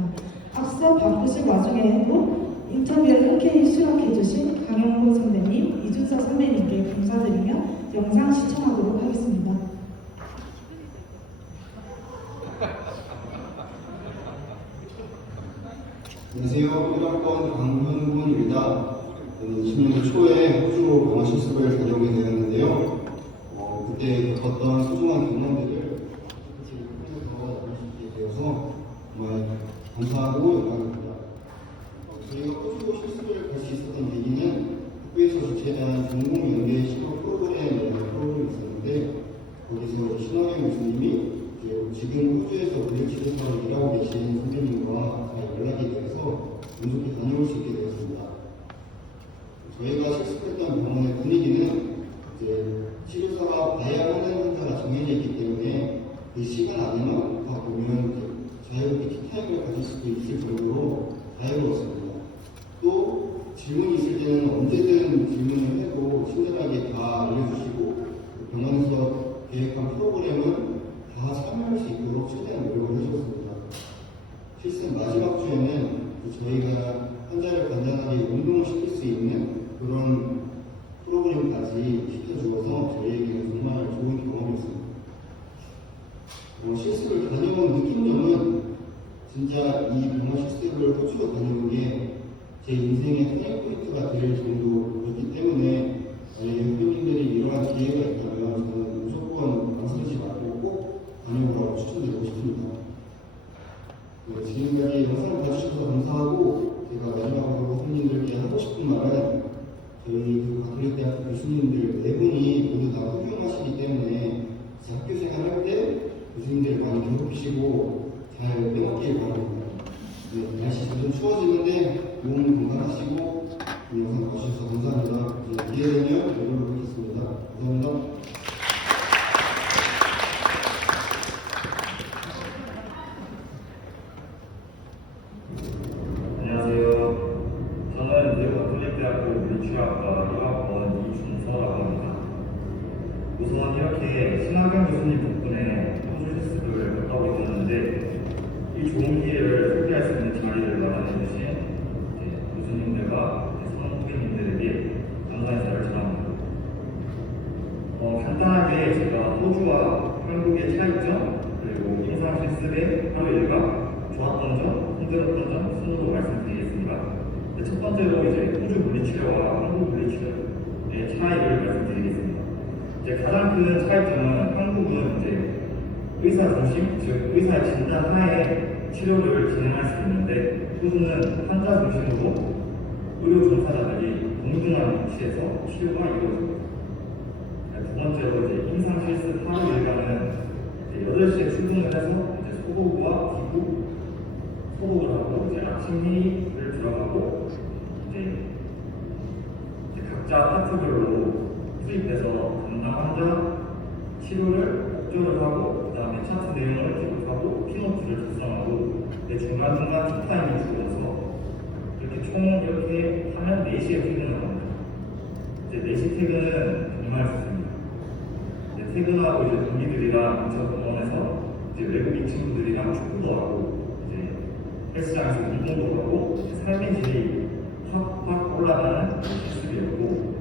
앞서 바쁘신 와중에도 인터뷰를 흔쾌히 수락해주신 강영호 선배님, 이준서 선배님께 감사드리며 영상 시청하도록 하겠습니다. 안녕하세요. 1학번 강훈군입니다. 저는 20년대 초에 호주 병원 실습을 다녀오게 되었는데요. 그때 겪었던 소중한 경험들을 통해서 나눌 수 있게 되어서 정말 감사하고 영광입니다. 저희가 호주 실습을 갈 수 있었던 계기는 학교에서 주최한 전공연계 실업 프로그램이라는 프로그램이 있었는데 거기서 신화경 교수님이 지금 호주에서 물리치료사로 일하고 계신 선배님과 연락이 되어서 운 좋게 다녀올 수 있게 되었습니다. 저희가 실습했던 병원의 분위기는 치료사가 봐야 하는 환자가 정해져 있기 때문에 그 시간 안에만 보면 자유롭게 티타임을 가질 수도 있을 정도로 자유로웠습니다. 또 질문이 있을 때는 언제든 질문을 해도 친절하게 다 알려주시고 병원에서 계획한 프로그램은 다 참여할 수 있도록 최대한 노력을 해주셨습니다. 실습 마지막 주에는 저희가 환자를 간단하게 운동을 시킬 수 있는 그런 프로그램까지 시켜주어서 저희에게는 정말 좋은 경험이었습니다. 실습을 다녀온 느낀점은 진짜 이 병원 실습을 호주로 다녀온 게 제 인생의 터닝 포인트가 될 정도이기 때문에 만약에 후배님들이 이러한 기회가 있다면 저는 무조건 망설이지 말고 꼭 다녀오라고 추천드리고 싶습니다. 지금까지 영상을 봐주셔서 감사하고 제가 마지막으로 선생님들께 하고 싶은 말은 저희 가톨릭대학교 교수님들 네 분이 모두 다 훌륭하시기 때문에 학교 생활할 때 교수님들 많이 괴롭히시고 잘 빼먹길 바랍니다. 날씨 좀 추워지는데 몸 건강하시고 영상 봐주셔서 감사합니다. 기회 되면 여러분 뵙겠습니다. 감사합니다. 안녕하세요. 저는 미국 가톨릭대학교 물리치료학과 유학원 이준서라고 합니다. 우선 이렇게 신하경 교수님 덕분에 호주 실습을 갔다 오게 되었는데 이 좋은 기회를 소개할 수 있는 자리를 마련해주신 교수님들과 선후배님들에게 감사 인사를 전합니다. 간단하게 제가 호주와 한국의 차이점 그리고 임상 실습의 하루 일과 좋았던 점, 힘들었던 점 순으로 말씀드리겠습니다. 첫 번째로 호주 물리치료와 한국 물리치료의 차이를 말씀드리겠습니다. 가장 큰 차이점은 한국은 의사 중심, 즉 의사의 진단 하에 치료를 진행할 수 있는데 호주는 환자 중심으로 의료 종사자들이 동등한 위치에서 치료가 이루어집니다. 두 번째로 임상 실습 하루 일과는 8시에 출근을 해서 소복과 기부, 소복을 하고 아침 회의를 들어가고 각자 파트별로 투입해서 담당 환자 치료를 목조를 하고 그 다음에 차트 내용을 기록하고 키노트를 작성하고 중간중간 티타임을 주어서 이렇게 총 이렇게 하면 4시에 퇴근을 합니다. 4시 퇴근은 정말 좋습니다. 퇴근하고 동기들이랑 근처 병원에서 외국인 친구들이랑 축구도 하고 헬스장에서 운동도 하고 삶의 질이 확 올라가는 실습이었고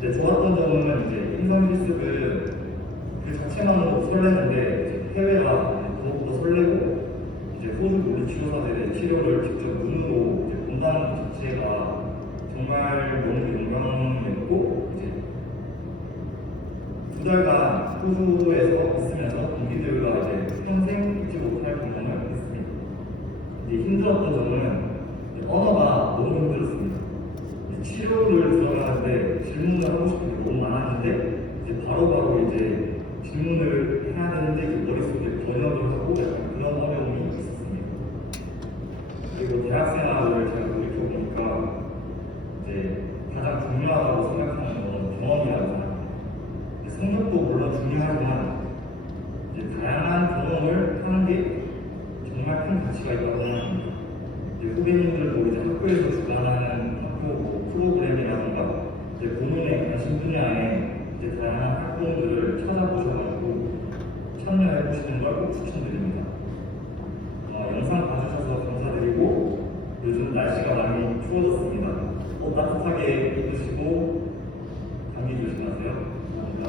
좋았던 점은 임상 실습은 그 자체만으로 설레는데 해외가 더욱더 설레고 호주 물리치료사들의 치료를 직접 눈으로 본다는 것 자체가 정말 너무 영광이었고 2달간 호주에서 있으면서 동기들과 평생 잊지 못할 경험을 했습니다. 힘들었던 점은 언어가 너무 힘들었습니다. 치료를 들어가는데 질문을 하고 싶은 게 너무 많았는데 바로바로 질문을 해야 되는데 머릿속에 번역을 하고 그런 어려움이 있었습니다. 그리고 대학생활을 제가 돌이켜보니까 가장 중요하다고 생각하는 건 경험이라고 생각합니다. 성적도 물론 중요하지만 다양한 경험을 하는 게 정말 큰 가치가 있다고 생각합니다. 후배님들도 학교에서 주관하는 학교 프로그램이라든가 본인의 관심 분야에 다양한 학부모들을 찾아보셔가지고 참여해보시는 걸 꼭 추천드립니다. 영상 봐주셔서 감사드리고 요즘 날씨가 많이 추워졌습니다. 옷 따뜻하게 입으시고 감기 조심하세요. 감사합니다.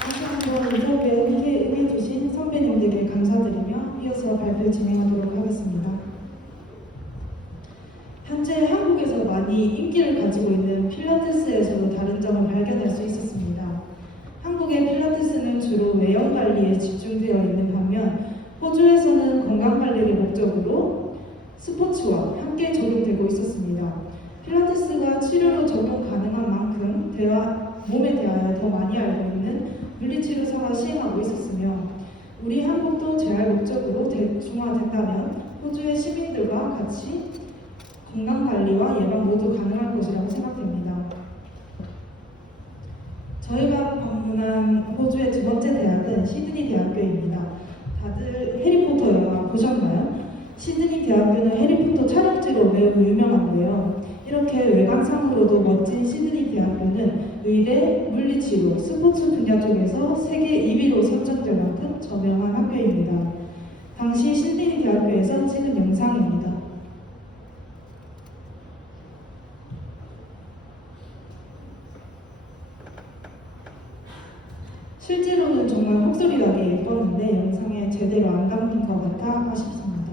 다시 한번 인터뷰에 응해주신 선배님들께 감사드리며 이어서 발표 진행하도록 하겠습니다. 현재 한국에서 많이 인기를 가지고 있는 필라테스에서도 다른 점을 발견할 수 있었습니다. 한국의 필라테스는 주로 외형 관리에 집중되어 있는 반면 호주에서는 건강 관리를 목적으로 스포츠와 함께 적용되고 있었습니다. 필라테스가 치료로 적용 가능한 만큼 몸에 대하여 더 많이 알고 있는 물리치료사가 시행하고 있었으며 우리 한국도 재활 목적으로 대중화된다면 호주의 시민들과 같이 건강관리와 예방 모두 가능할 것이라고 생각됩니다. 저희가 방문한 호주의 두 번째 대학은 시드니 대학교입니다. 다들 해리포터 영화 보셨나요? 시드니 대학교는 해리포터 촬영지로 매우 유명한데요. 이렇게 외관상으로도 멋진 시드니 대학교는 의대, 물리치료, 스포츠 분야 쪽에서 세계 2위로 선정될 만큼 저명한 학교입니다. 당시 시드니 대학교에서 찍은 영상입니다. 실제로는 정말 목소리 나게 예뻤는데 영상에 제대로 안 담긴 것 같아 아쉽습니다.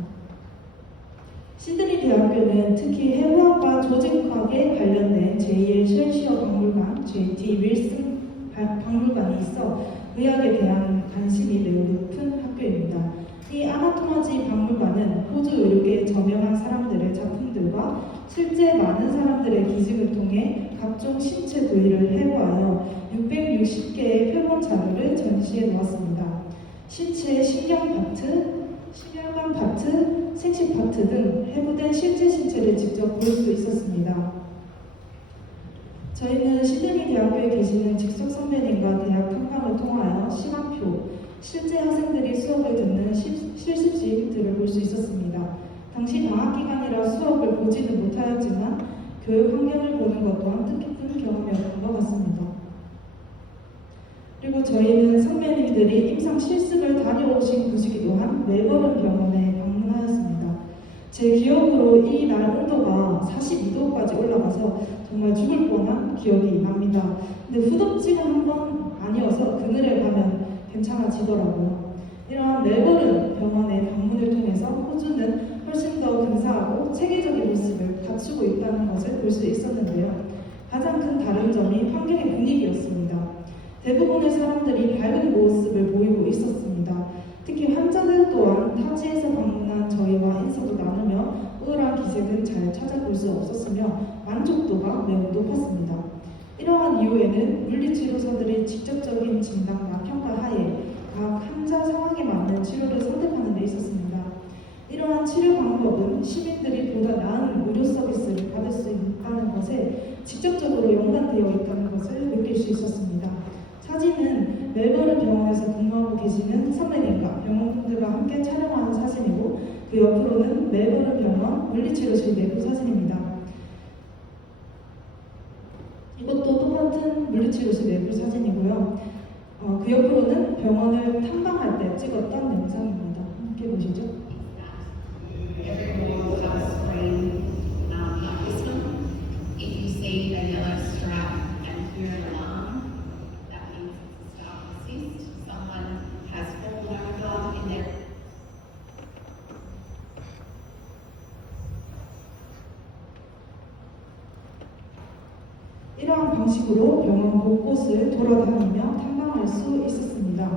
시드니 대학교는 특히 해부학과 조직학에 관련된 제2의 쉘시어 박물관, J.T. 윌슨 박물관이 있어 의학에 대한 관심이 매우 높은 학교입니다. 이 아나토마지 박물관은 호주 의료계에 저명한 사람들의 작품들과 실제 많은 사람들의 기증을 통해 각종 신체 부위를 해부하여 660개의 표본 자료를 전시해 놓았습니다. 신체의 신경 파트, 심혈관 파트, 생식 파트 등 해부된 실제 신체를 직접 볼 수 있었습니다. 저희는 시드니 대학교에 계시는 직속 선배님과 대학 탐방을 통하여 시간표, 실제 학생들이 수업을 듣는 실습실들을 볼 수 있었습니다. 당시 방학 기간이라 수업을 보지는 못하였지만 교육 환경을 보는 것 또한 뜻깊은 경험이었던 것 같습니다. 그리고 저희는 선배님들이 임상 실습을 다녀오신 곳이기도 한 멜버른 병원에 방문하였습니다. 제 기억으로 이 날 온도가 42도까지 올라가서 정말 죽을 뻔한 기억이 납니다. 근데 후덥지근한 건 아니어서 그늘에 가면 괜찮아지더라고요. 이러한 멜버른 병원의 방문을 통해서 호주는 훨씬 더 근사하고 체계적인 모습을 갖추고 있다는 것을 볼 수 있었는데요. 가장 큰 다른 점이 환경의 분위기였습니다. 대부분의 사람들이 밝은 모습을 보이고 있었습니다. 특히 환자들 또한 타지에서 방문한 저희와 인사도 나누며 우울한 기색은 잘 찾아볼 수 없었으며 만족도가 매우 높았습니다. 이러한 이유에는 물리치료사들이 직접적인 진단과 평가 하에 각 환자 상황에 맞는 치료를 선택하는 데 있었습니다. 이러한 치료 방법은 시민들이 보다 나은 의료 서비스를 받을 수 있다는 것에 직접적으로 연관되어 있다는 것을 느낄 수 있었습니다. 사진은 멜버른 병원에서 근무하고 계시는 선배님과 병원분들과 함께 촬영하는 사진이고 그 옆으로는 멜버른 병원 물리치료실 내부 사진입니다. 이것도 똑같은 물리치료실 내부 사진이고요. 그 옆으로는 병원을 탐방할 때 찍었던 영상입니다. 함께 보시죠. Everyone will screen this one. If you see a yellow stripe and hear an alarm, that means it's a staff assist. Someone has fallen over in their 이러한 방식으로 병원 곳곳을 돌아다니며 탐방할 수 있었습니다.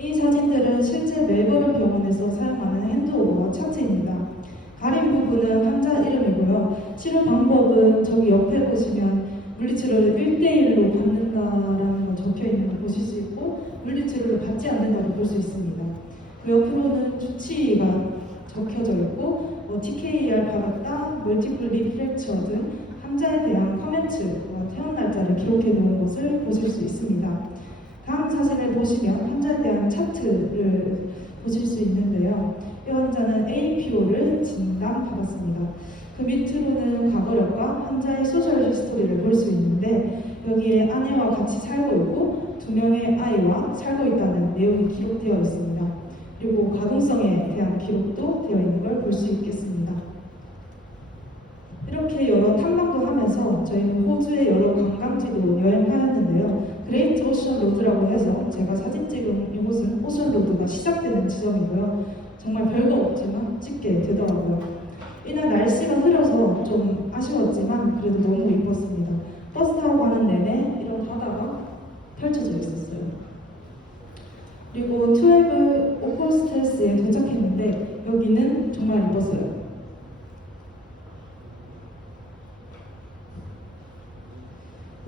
이 사진들은 실제 멜버른 병원에서 사용하는 핸드오버와 차트입니다. 가린 부분은 환자 이름이고요. 치료 방법은 저기 옆에 보시면 물리치료를 1대1로 받는다라는 거 적혀 있는 거 보실 수 있고 물리치료를 받지 않는다고 볼 수 있습니다. 그 옆으로는 주치의가 적혀져 있고 TKR 받았다, 멀티플 리프랙처 등 환자에 대한 커멘트와 퇴원 날짜를 기록해 놓은 것을 보실 수 있습니다. 다음 사진을 보시면 환자에 대한 차트를 보실 수 있는데요. 이 환자는 APO를 진단받았습니다. 그 밑으로는 과거력과 환자의 소셜 히스토리를 볼 수 있는데 여기에 아내와 같이 살고 있고 2명의 아이와 살고 있다는 내용이 기록되어 있습니다. 그리고 가동성에 대한 기록도 되어 있는 걸 볼 수 있겠습니다. 이렇게 여러 탐방도 하면서 저희는 호주의 여러 관광지도 여행하였는데요. 그레이트 오션 로드라고 해서 제가 사진 찍은 이곳은 오션 로드가 시작되는 지점이고요. 정말 별거 없지만 찍게 되더라고요. 이날 날씨가 흐려서 좀 아쉬웠지만 그래도 너무 이뻤습니다. 버스 타고 가는 내내 이런 바다가 펼쳐져 있었어요. 그리고 12 오퍼스텔스에 도착했는데 여기는 정말 이뻤어요.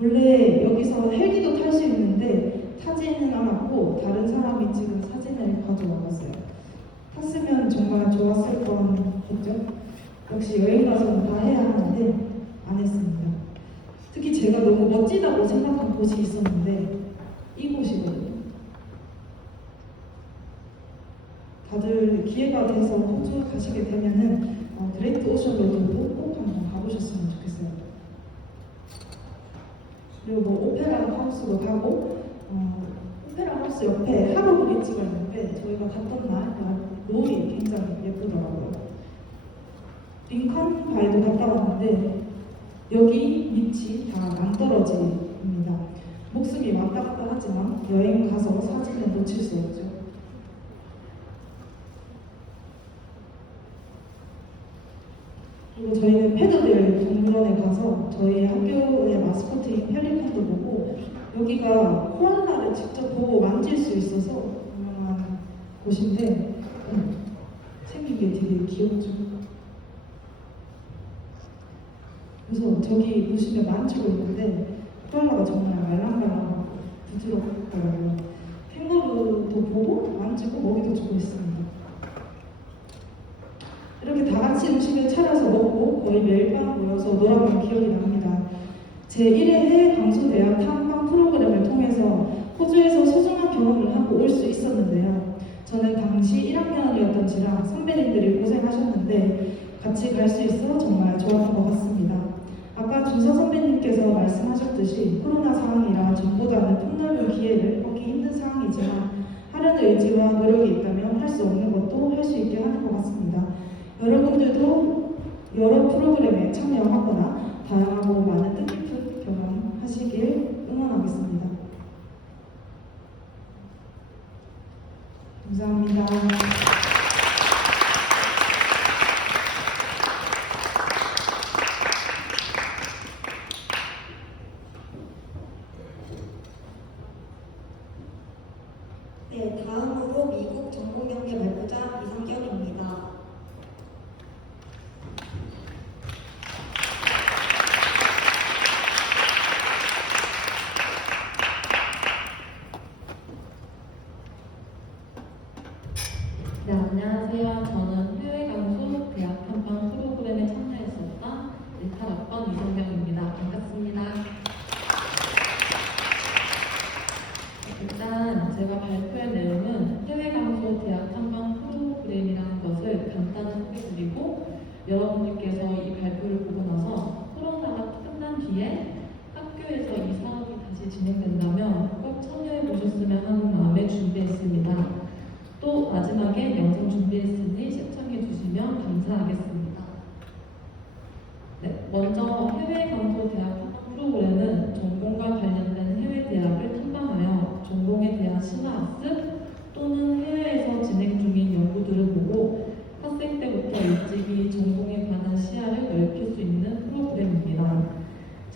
원래 여기서 헬기도 탈 수 있는데 타지는 않았고 다른 사람이 찍은 사진을 가져와봤어요. 탔으면 정말 좋았을 뻔했죠. 역시 여행 가서는 다 해야 하는데 안 했습니다. 특히 제가 너무 멋지다고 생각한 곳이 있었는데 이곳이거든요. 다들 기회가 돼서 호주 가시게 되면은 그레이트 오션 로드도 꼭 한번 가보셨으면 좋겠어요. 그리고 뭐 오페라 하우스도 가고 오페라 하우스 옆에 하버 브릿지가 있는데 저희가 갔던 날 롤이 굉장히 예쁘더라고요. 링컨 바이도 갔다 왔는데 여기 밑이 다 낭떠러지입니다. 목숨이 왔다 갔다 하지만 여행 가서 사진을 놓칠 수 없죠. 그리고 저희는 패드들 동물원에 가서 저희 학교의 마스코트인 펠리컨도 보고 여기가 코알라를 직접 보고 만질 수 있어서 유명한 곳인데 생긴 게 되게 귀엽죠. 그래서 저기 보시면 만지고 있는데 코알라가 정말 말랑말랑하고 부드럽더라고요. 캥거루도 보고 만지고 먹이도 주고 있습니다. 이렇게 다 같이 음식을 차려서 먹고 거의 매일 밤 모여서 놀았던 기억이 납니다. 제1회 해외 강소대학 탐방 프로그램을 통해서 호주에서 소중한 경험을 하고 올 수 있었는데요. 저는 당시 1학년이었던지라 선배님들이 고생하셨는데 같이 갈 수 있어 정말 좋았던 것 같습니다. 아까 준서 선배님께서 말씀하셨듯이 코로나 상황이라 전보다는 폭넓은 기회를 얻기 힘든 상황이지만 하려는 의지와 노력이 있다면 할 수 없는 것도 할 수 있게 하는 것 같습니다. 여러분들도 여러 프로그램에 참여하거나 다양하고 많은 뜻깊은 경험하시길 응원하겠습니다. 감사합니다. 네, 다음으로 미국 전공경제 발표자 이상경입니다. 네, 안녕하세요. 저는 해외 강소 대학 탐방 프로그램에 참여했었던 18학번 이성경입니다. 반갑습니다. 일단 제가 발표할 내용은 해외 강소 대학 탐방 프로그램이라는 것을 간단히 소개드리고 여러분들께서 이 발표를 보고 나서 코로나가 끝난 뒤에 학교에서 이 사업이 다시 진행된다면 꼭 참여해 보셨으면 하는 마음에 준비했습니다. 또 마지막에 영상 준비했으니 시청해 주시면 감사하겠습니다. 네, 먼저 해외 강소 대학 탐방 프로그램은 전공과 관련된 해외 대학을 탐방하여 전공에 대한 시나리오 또는 해외에서 진행 중인 연구들을 보고 학생 때부터 일찍이 전공에 관한 시야를 넓힐 수 있는 프로그램입니다.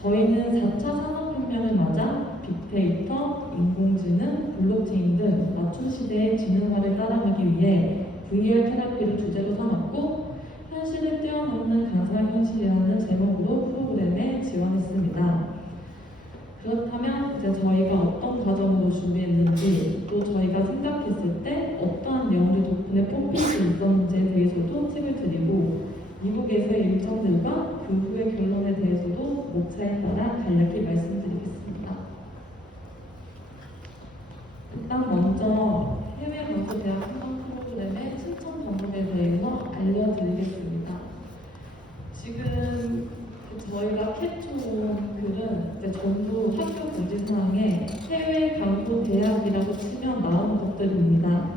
저희는 4차 산업혁명을 맞아 빅데이터, 인공지능, 블록체인 등 맞춤 시대의 진흥화를 따라가기 위해 VR 테라피를 주제로 삼았고 현실을 뛰어넘는 가상현실이라는 제목으로 프로그램에 지원했습니다. 그렇다면 이제 저희가 어떤 과정으로 준비했는지 또 저희가 생각했을 때 어떠한 내용들 덕분에 뽑힐 수 있었는지에 대해서도 팁을 드리고 미국에서의 일정들과 그 후의 결론에 대해서도 목차에 따라 간략히 말씀드리겠습니다. 일단 먼저 해외 강소 대학 탐방 프로그램의 신청 방법에 대해서 알려드리겠습니다. 지금 저희가 캡처한 글은 이제 전부 학교 공지사항에 해외 강소 대학이라고 치면 나오는 것들입니다.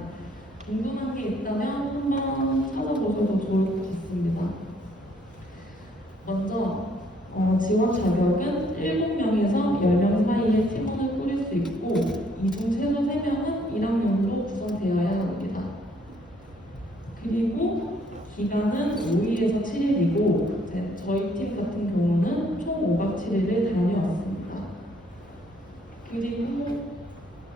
궁금한 게 있다면 한번 찾아보셔도 좋을 것 같습니다. 먼저 지원 자격은 7명에서 10명 사이의 팀원을 꾸릴 수 있고 이 중 최소 3명은 1학년으로 구성되어야 합니다. 그리고 기간은 5일에서 7일이고 팀 같은 경우는 총 5박 7일을 다녀왔습니다. 그리고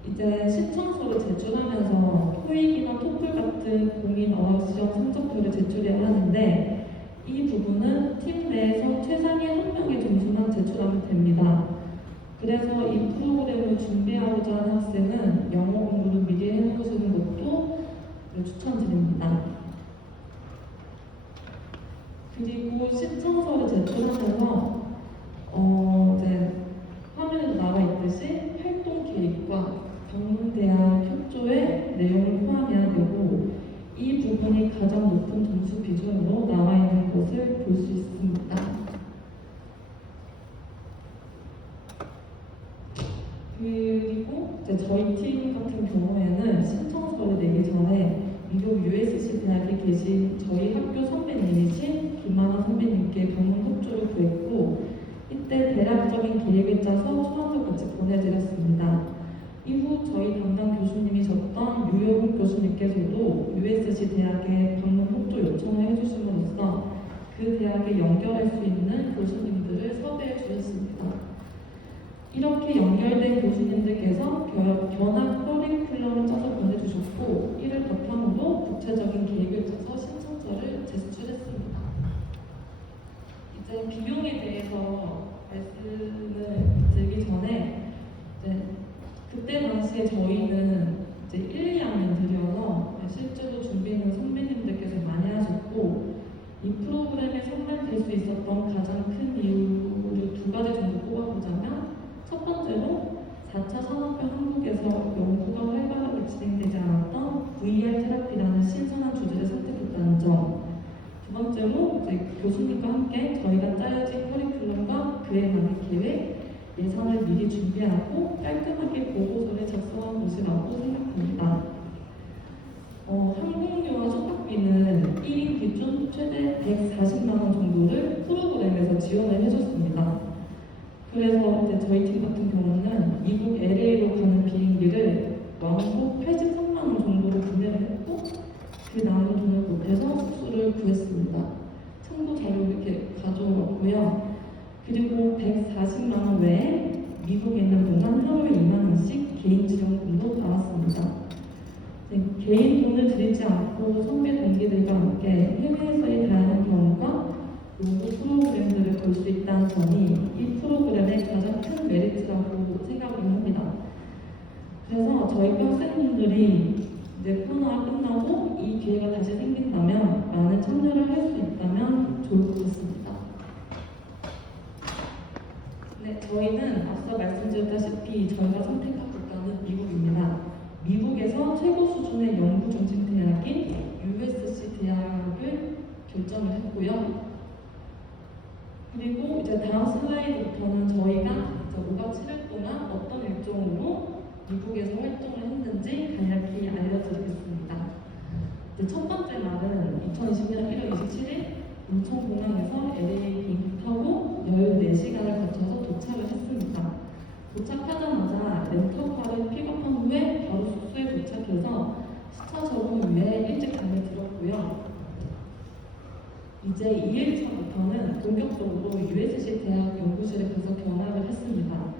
이제 신청서를 제출하면서 토익이나 토플 같은 공인 어학 시험 성적표를 제출해야 하는데 이 부분은 팀 내에서 최상위 한 명의 점수만 제출하면 됩니다. 그래서 이 프로그램을 준비하고자 하는 학생은 영어 공부를 미리 해놓으시는 것도 추천드립니다. 그리고 신청서를 제출하면서 이제 화면에 나와 있듯이 활동 계획과 방문대학 협조의 내용을 포함해야 되고 이 부분이 가장 높은 점수 기준으로 나와 있는 것을 볼 수 있습니다. 그리고 이제 저희 팀 같은 경우에는 신청서를 내기 전에 미국 USC 대학에 계신 저희 학교 선배님이신 김하나 선배님께 방문 협조를 구했고 이때 대략적인 계획을 짜서 초안도 같이 보내드렸습니다. 이후 저희 담당 교수님이셨던 유효훈 교수님께서도 USC 대학에 방문 협조 요청을 해주심으로써 그 대학에 연결할 수 있는 교수님들을 섭외해 주셨습니다. 이렇게 연결된 교수님들께서 변화 커리큘럼을 짜서 보내주셨고 이를 바탕으로 구체적인 계획을 짜서 신청서를 제출했습니다. 이제 비용에 대해서 말씀을 드리기 전에 그때 당시에 저희는 이제 1, 2학년 들여서 실제로 준비는 선배님들께서 많이 하셨고 이 프로그램에 선발될 수 있었던 가장 큰 이유를 두 가지 정도 꼽아보자면 첫 번째로 4차 산업화 한국에서 연구가 활발하게 진행되지 않았던 VR 테라피라는 신선한 주제를 선택했다는 점. 두 번째로 이제 교수님과 함께 저희가 짜여진 커리큘럼과 그에 맞는 계획, 예산을 미리 준비하고 깔끔하게 보고서를 작성한 것이라고 생각합니다. 항공료와 숙박비는 1인 기준 최대 140만 원 정도를 프로그램에서 지원을 해줬습니다. 그래서 이제 저희 팀 같은 경우는 미국 LA로 가는 비행기를 왕복 83만 원 정도로 구매를 했고 그 남은 돈을 보태서 숙소를 구했습니다. 참고 자료 이렇게 가져왔고요. 그리고 140만 원 외에 미국에 있는 동안 하루에 2만 원씩 개인 지원금도 받았습니다. 개인 돈을 들이지 않고 선배 동기들과 함께 해외에서의 다양한 경험과 연구 프로그램들을 볼 수 있다는 점이 이 프로그램의 가장 큰 메리트라고 생각을 합니다. 그래서 저희 학생분들이 이제 코로나가 끝나고 이 기회가 다시 생긴다면 많은 참여를 할 수 있다면 좋을 것 같습니다. 네, 저희는 앞서 말씀드렸다시피 저희가 선택한 국가는 미국입니다. 미국에서 최고 수준의 연구 중심 대학인 USC 대학을 결정을 했고요. 그리고 이제 다음 슬라이드부터는 저희가 5박 7일 동안 어떤 일정으로 미국에서 활동을 했는지 간략히 알려드리겠습니다. 첫 번째 날은 2020년 1월 27일 인천공항에서 LA 비행기 타고 14시간을 거쳐서 도착을 했습니다. 도착하자마자 렌터카를 픽업한 후에 바로 숙소에 도착해서 시차 적응 위해 일찍 잠에 들었고요. 이제 2일차부터는 본격적으로 USC 대학 연구실에 가서 견학을 했습니다.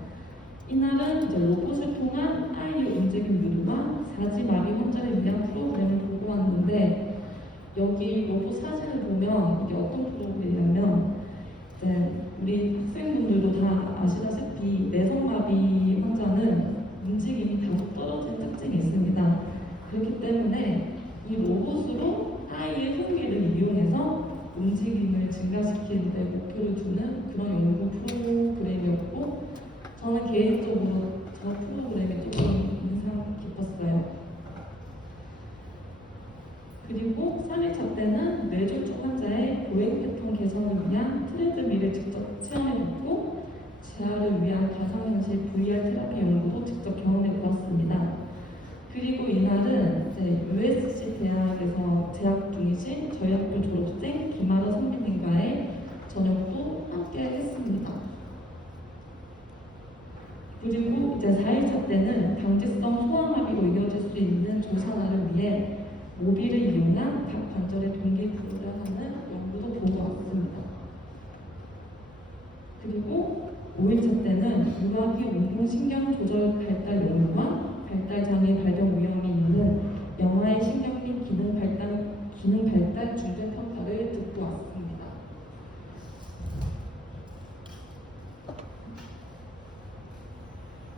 이날은 이제 로봇을 통한 아이의 움직임 누르와 사지마비 환자를 위한 프로그램을 보고 왔는데 여기 로봇 사진을 보면 이게 어떤 프로그램이냐면 이제 우리 학생분들도 다 아시다시피 내성마비 환자는 움직임이 다소 떨어진 특징이 있습니다. 그렇기 때문에 이 로봇으로 아이의 흥미를 이용해서 움직임을 증가시키는 데 목표를 두는 그런 연구 프로그램이었고 저는 개인적으로 저 프로그램이 조금 인상 깊었어요. 그리고 3일차 때는 뇌졸중 환자의 보행 패턴 개선을 위한 트레드밀을 직접 체험해봤고 재활을 위한 가상현실 VR 테라피 연구도 직접 경험해보았습니다. 그리고 이날은 USC 대학에서 재학 중이신 저희 학교 졸업생 김하나 선배님과의 저녁도 함께 했습니다. 그리고 이제 4일차 때는 강제성 소아마비로 이어질 수 있는 조산화를 위해 모비를 이용한 각 관절의 동기부여를 하는 연구도 보고 왔습니다. 운동신경 조절 발달 용이와 발달 장애 발병 위험이 있는 영아의 신경 및 기능 발달 중대 평가를 듣고 왔습니다.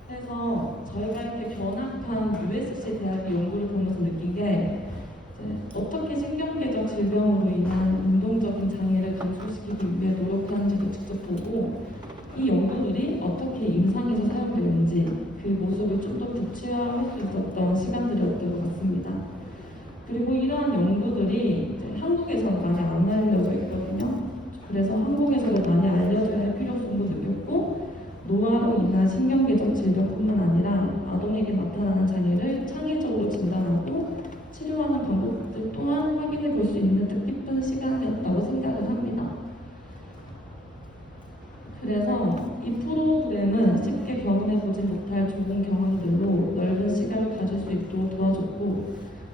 그래서 저희가 이렇게 견학한 USC 대학 연구를 보면서 느낀 게 이제 어떻게 신경계적 질병으로 인한 운동적인 장애를 감소시키기 위해 노력하는지도 직접 보고 이 연구들이 어떻게 임상에서 사용되는지 그 모습을 좀 더 구체화할 수 있었던 시간들이었던 것 같습니다. 그리고 이러한 연구들이 이제 한국에서는 많이 안 알려져 있거든요. 그래서 한국에서도 많이 알려져야 할 필요성도 느꼈고 노화로 인한 신경계적 질병뿐만 아니라 아동에게 나타나는 장애를 창의적으로 진단하고 치료하는 방법들 또한 확인해 볼 수 있는 뜻깊은 시간이었다고 생각을 합니다. 그래서 이 프로그램은 쉽게 경험해보지 못할 좋은 경험들로 넓은 시간을 가질 수 있도록 도와줬고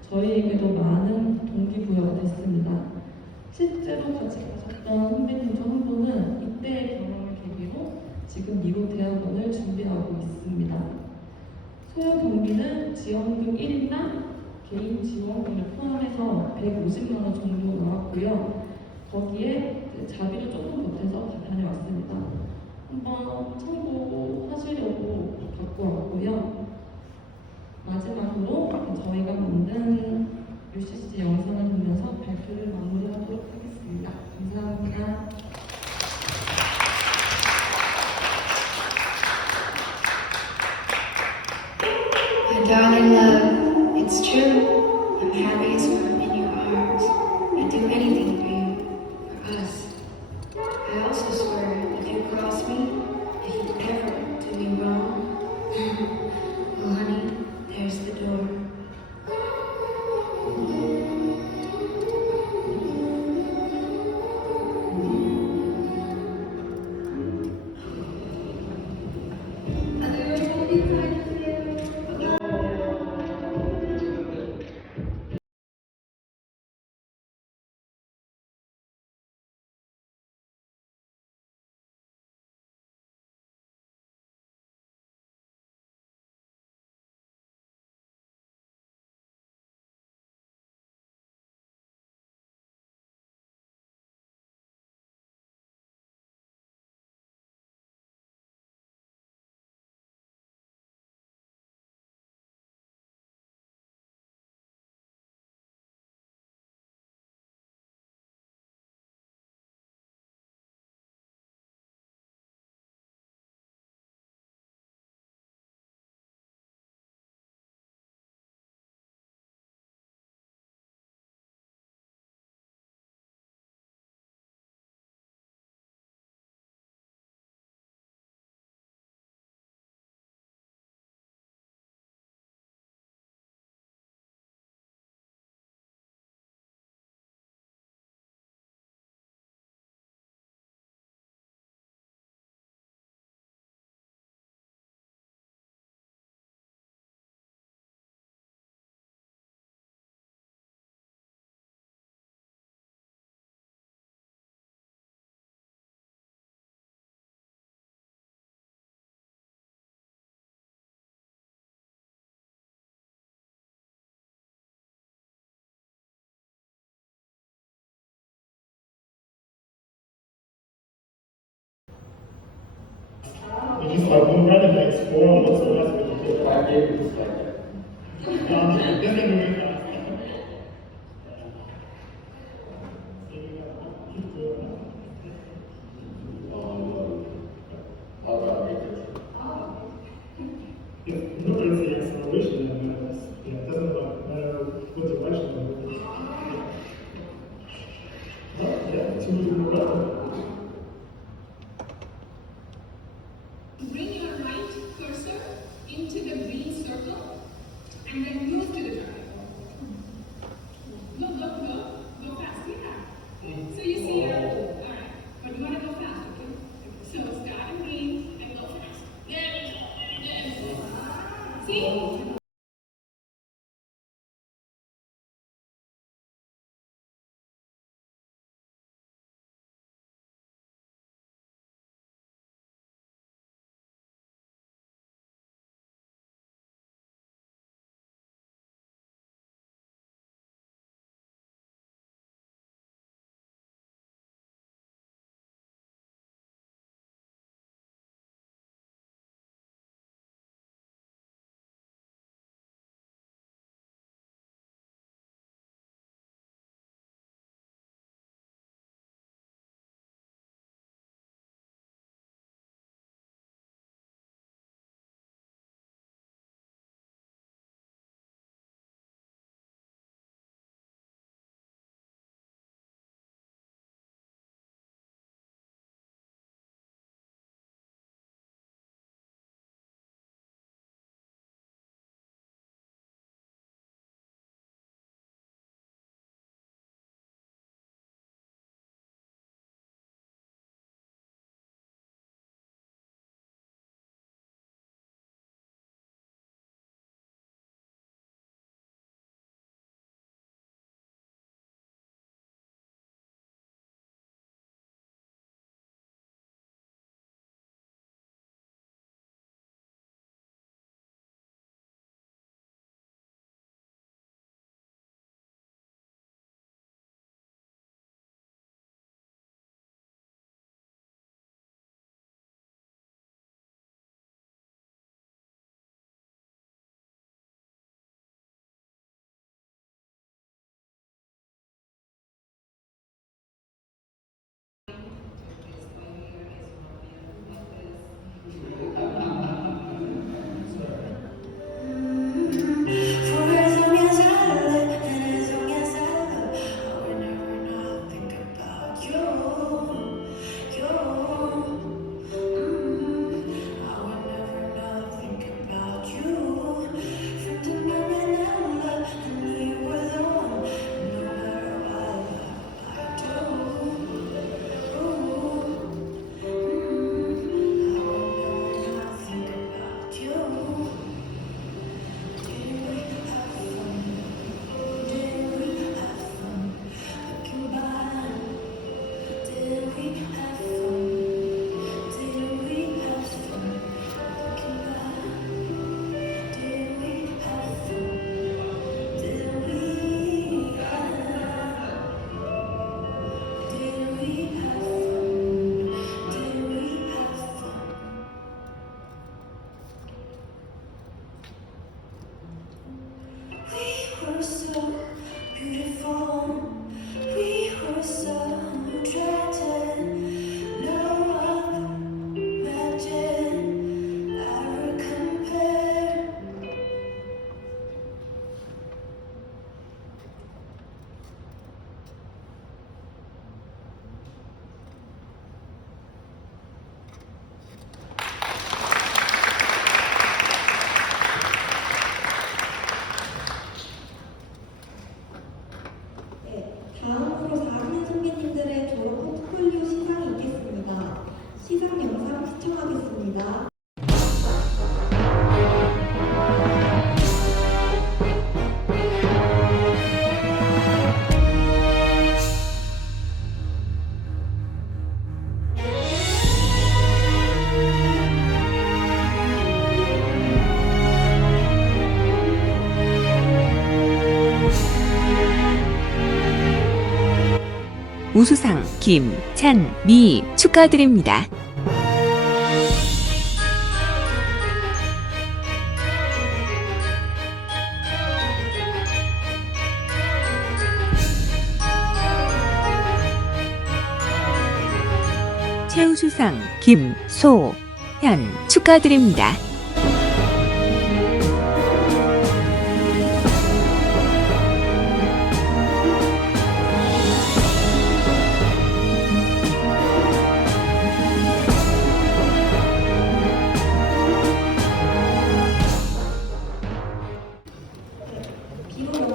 저희에게도 많은 동기부여가 됐습니다. 실제로 같이 가셨던 선배님 중 한 분은 이때의 경험을 계기로 지금 미국 대학원을 준비하고 있습니다. 소요 경비는 지원금 1인당 개인 지원금을 포함해서 150만 원 정도 나왔고요. 거기에 자비를 조금 보태서 다녀왔습니다. 한번 참고하시려고 갖고 왔고요. 마지막으로 저희가 만든 UCC 영상을 보면서 발표를 마무리하도록 하겠습니다. 감사합니다. My darling love, it's true. I'm happiest when I'm in your arms. I'd do anything for you, for us. I also swear if you cross me, if you ever do me wrong, well, honey, there's the door. You just like move around and explore what's the rest of the day. I gave you this like that. were so beautiful. We were so attracted. No one imagined our compare. 네, 다음으로 4학년 선배님들의 졸업 포트폴리오 시상이 있겠습니다. 시상 영상 시청하겠습니다. 우수상 김찬미 축하드립니다. 최우수상 김소현 축하드립니다. 비록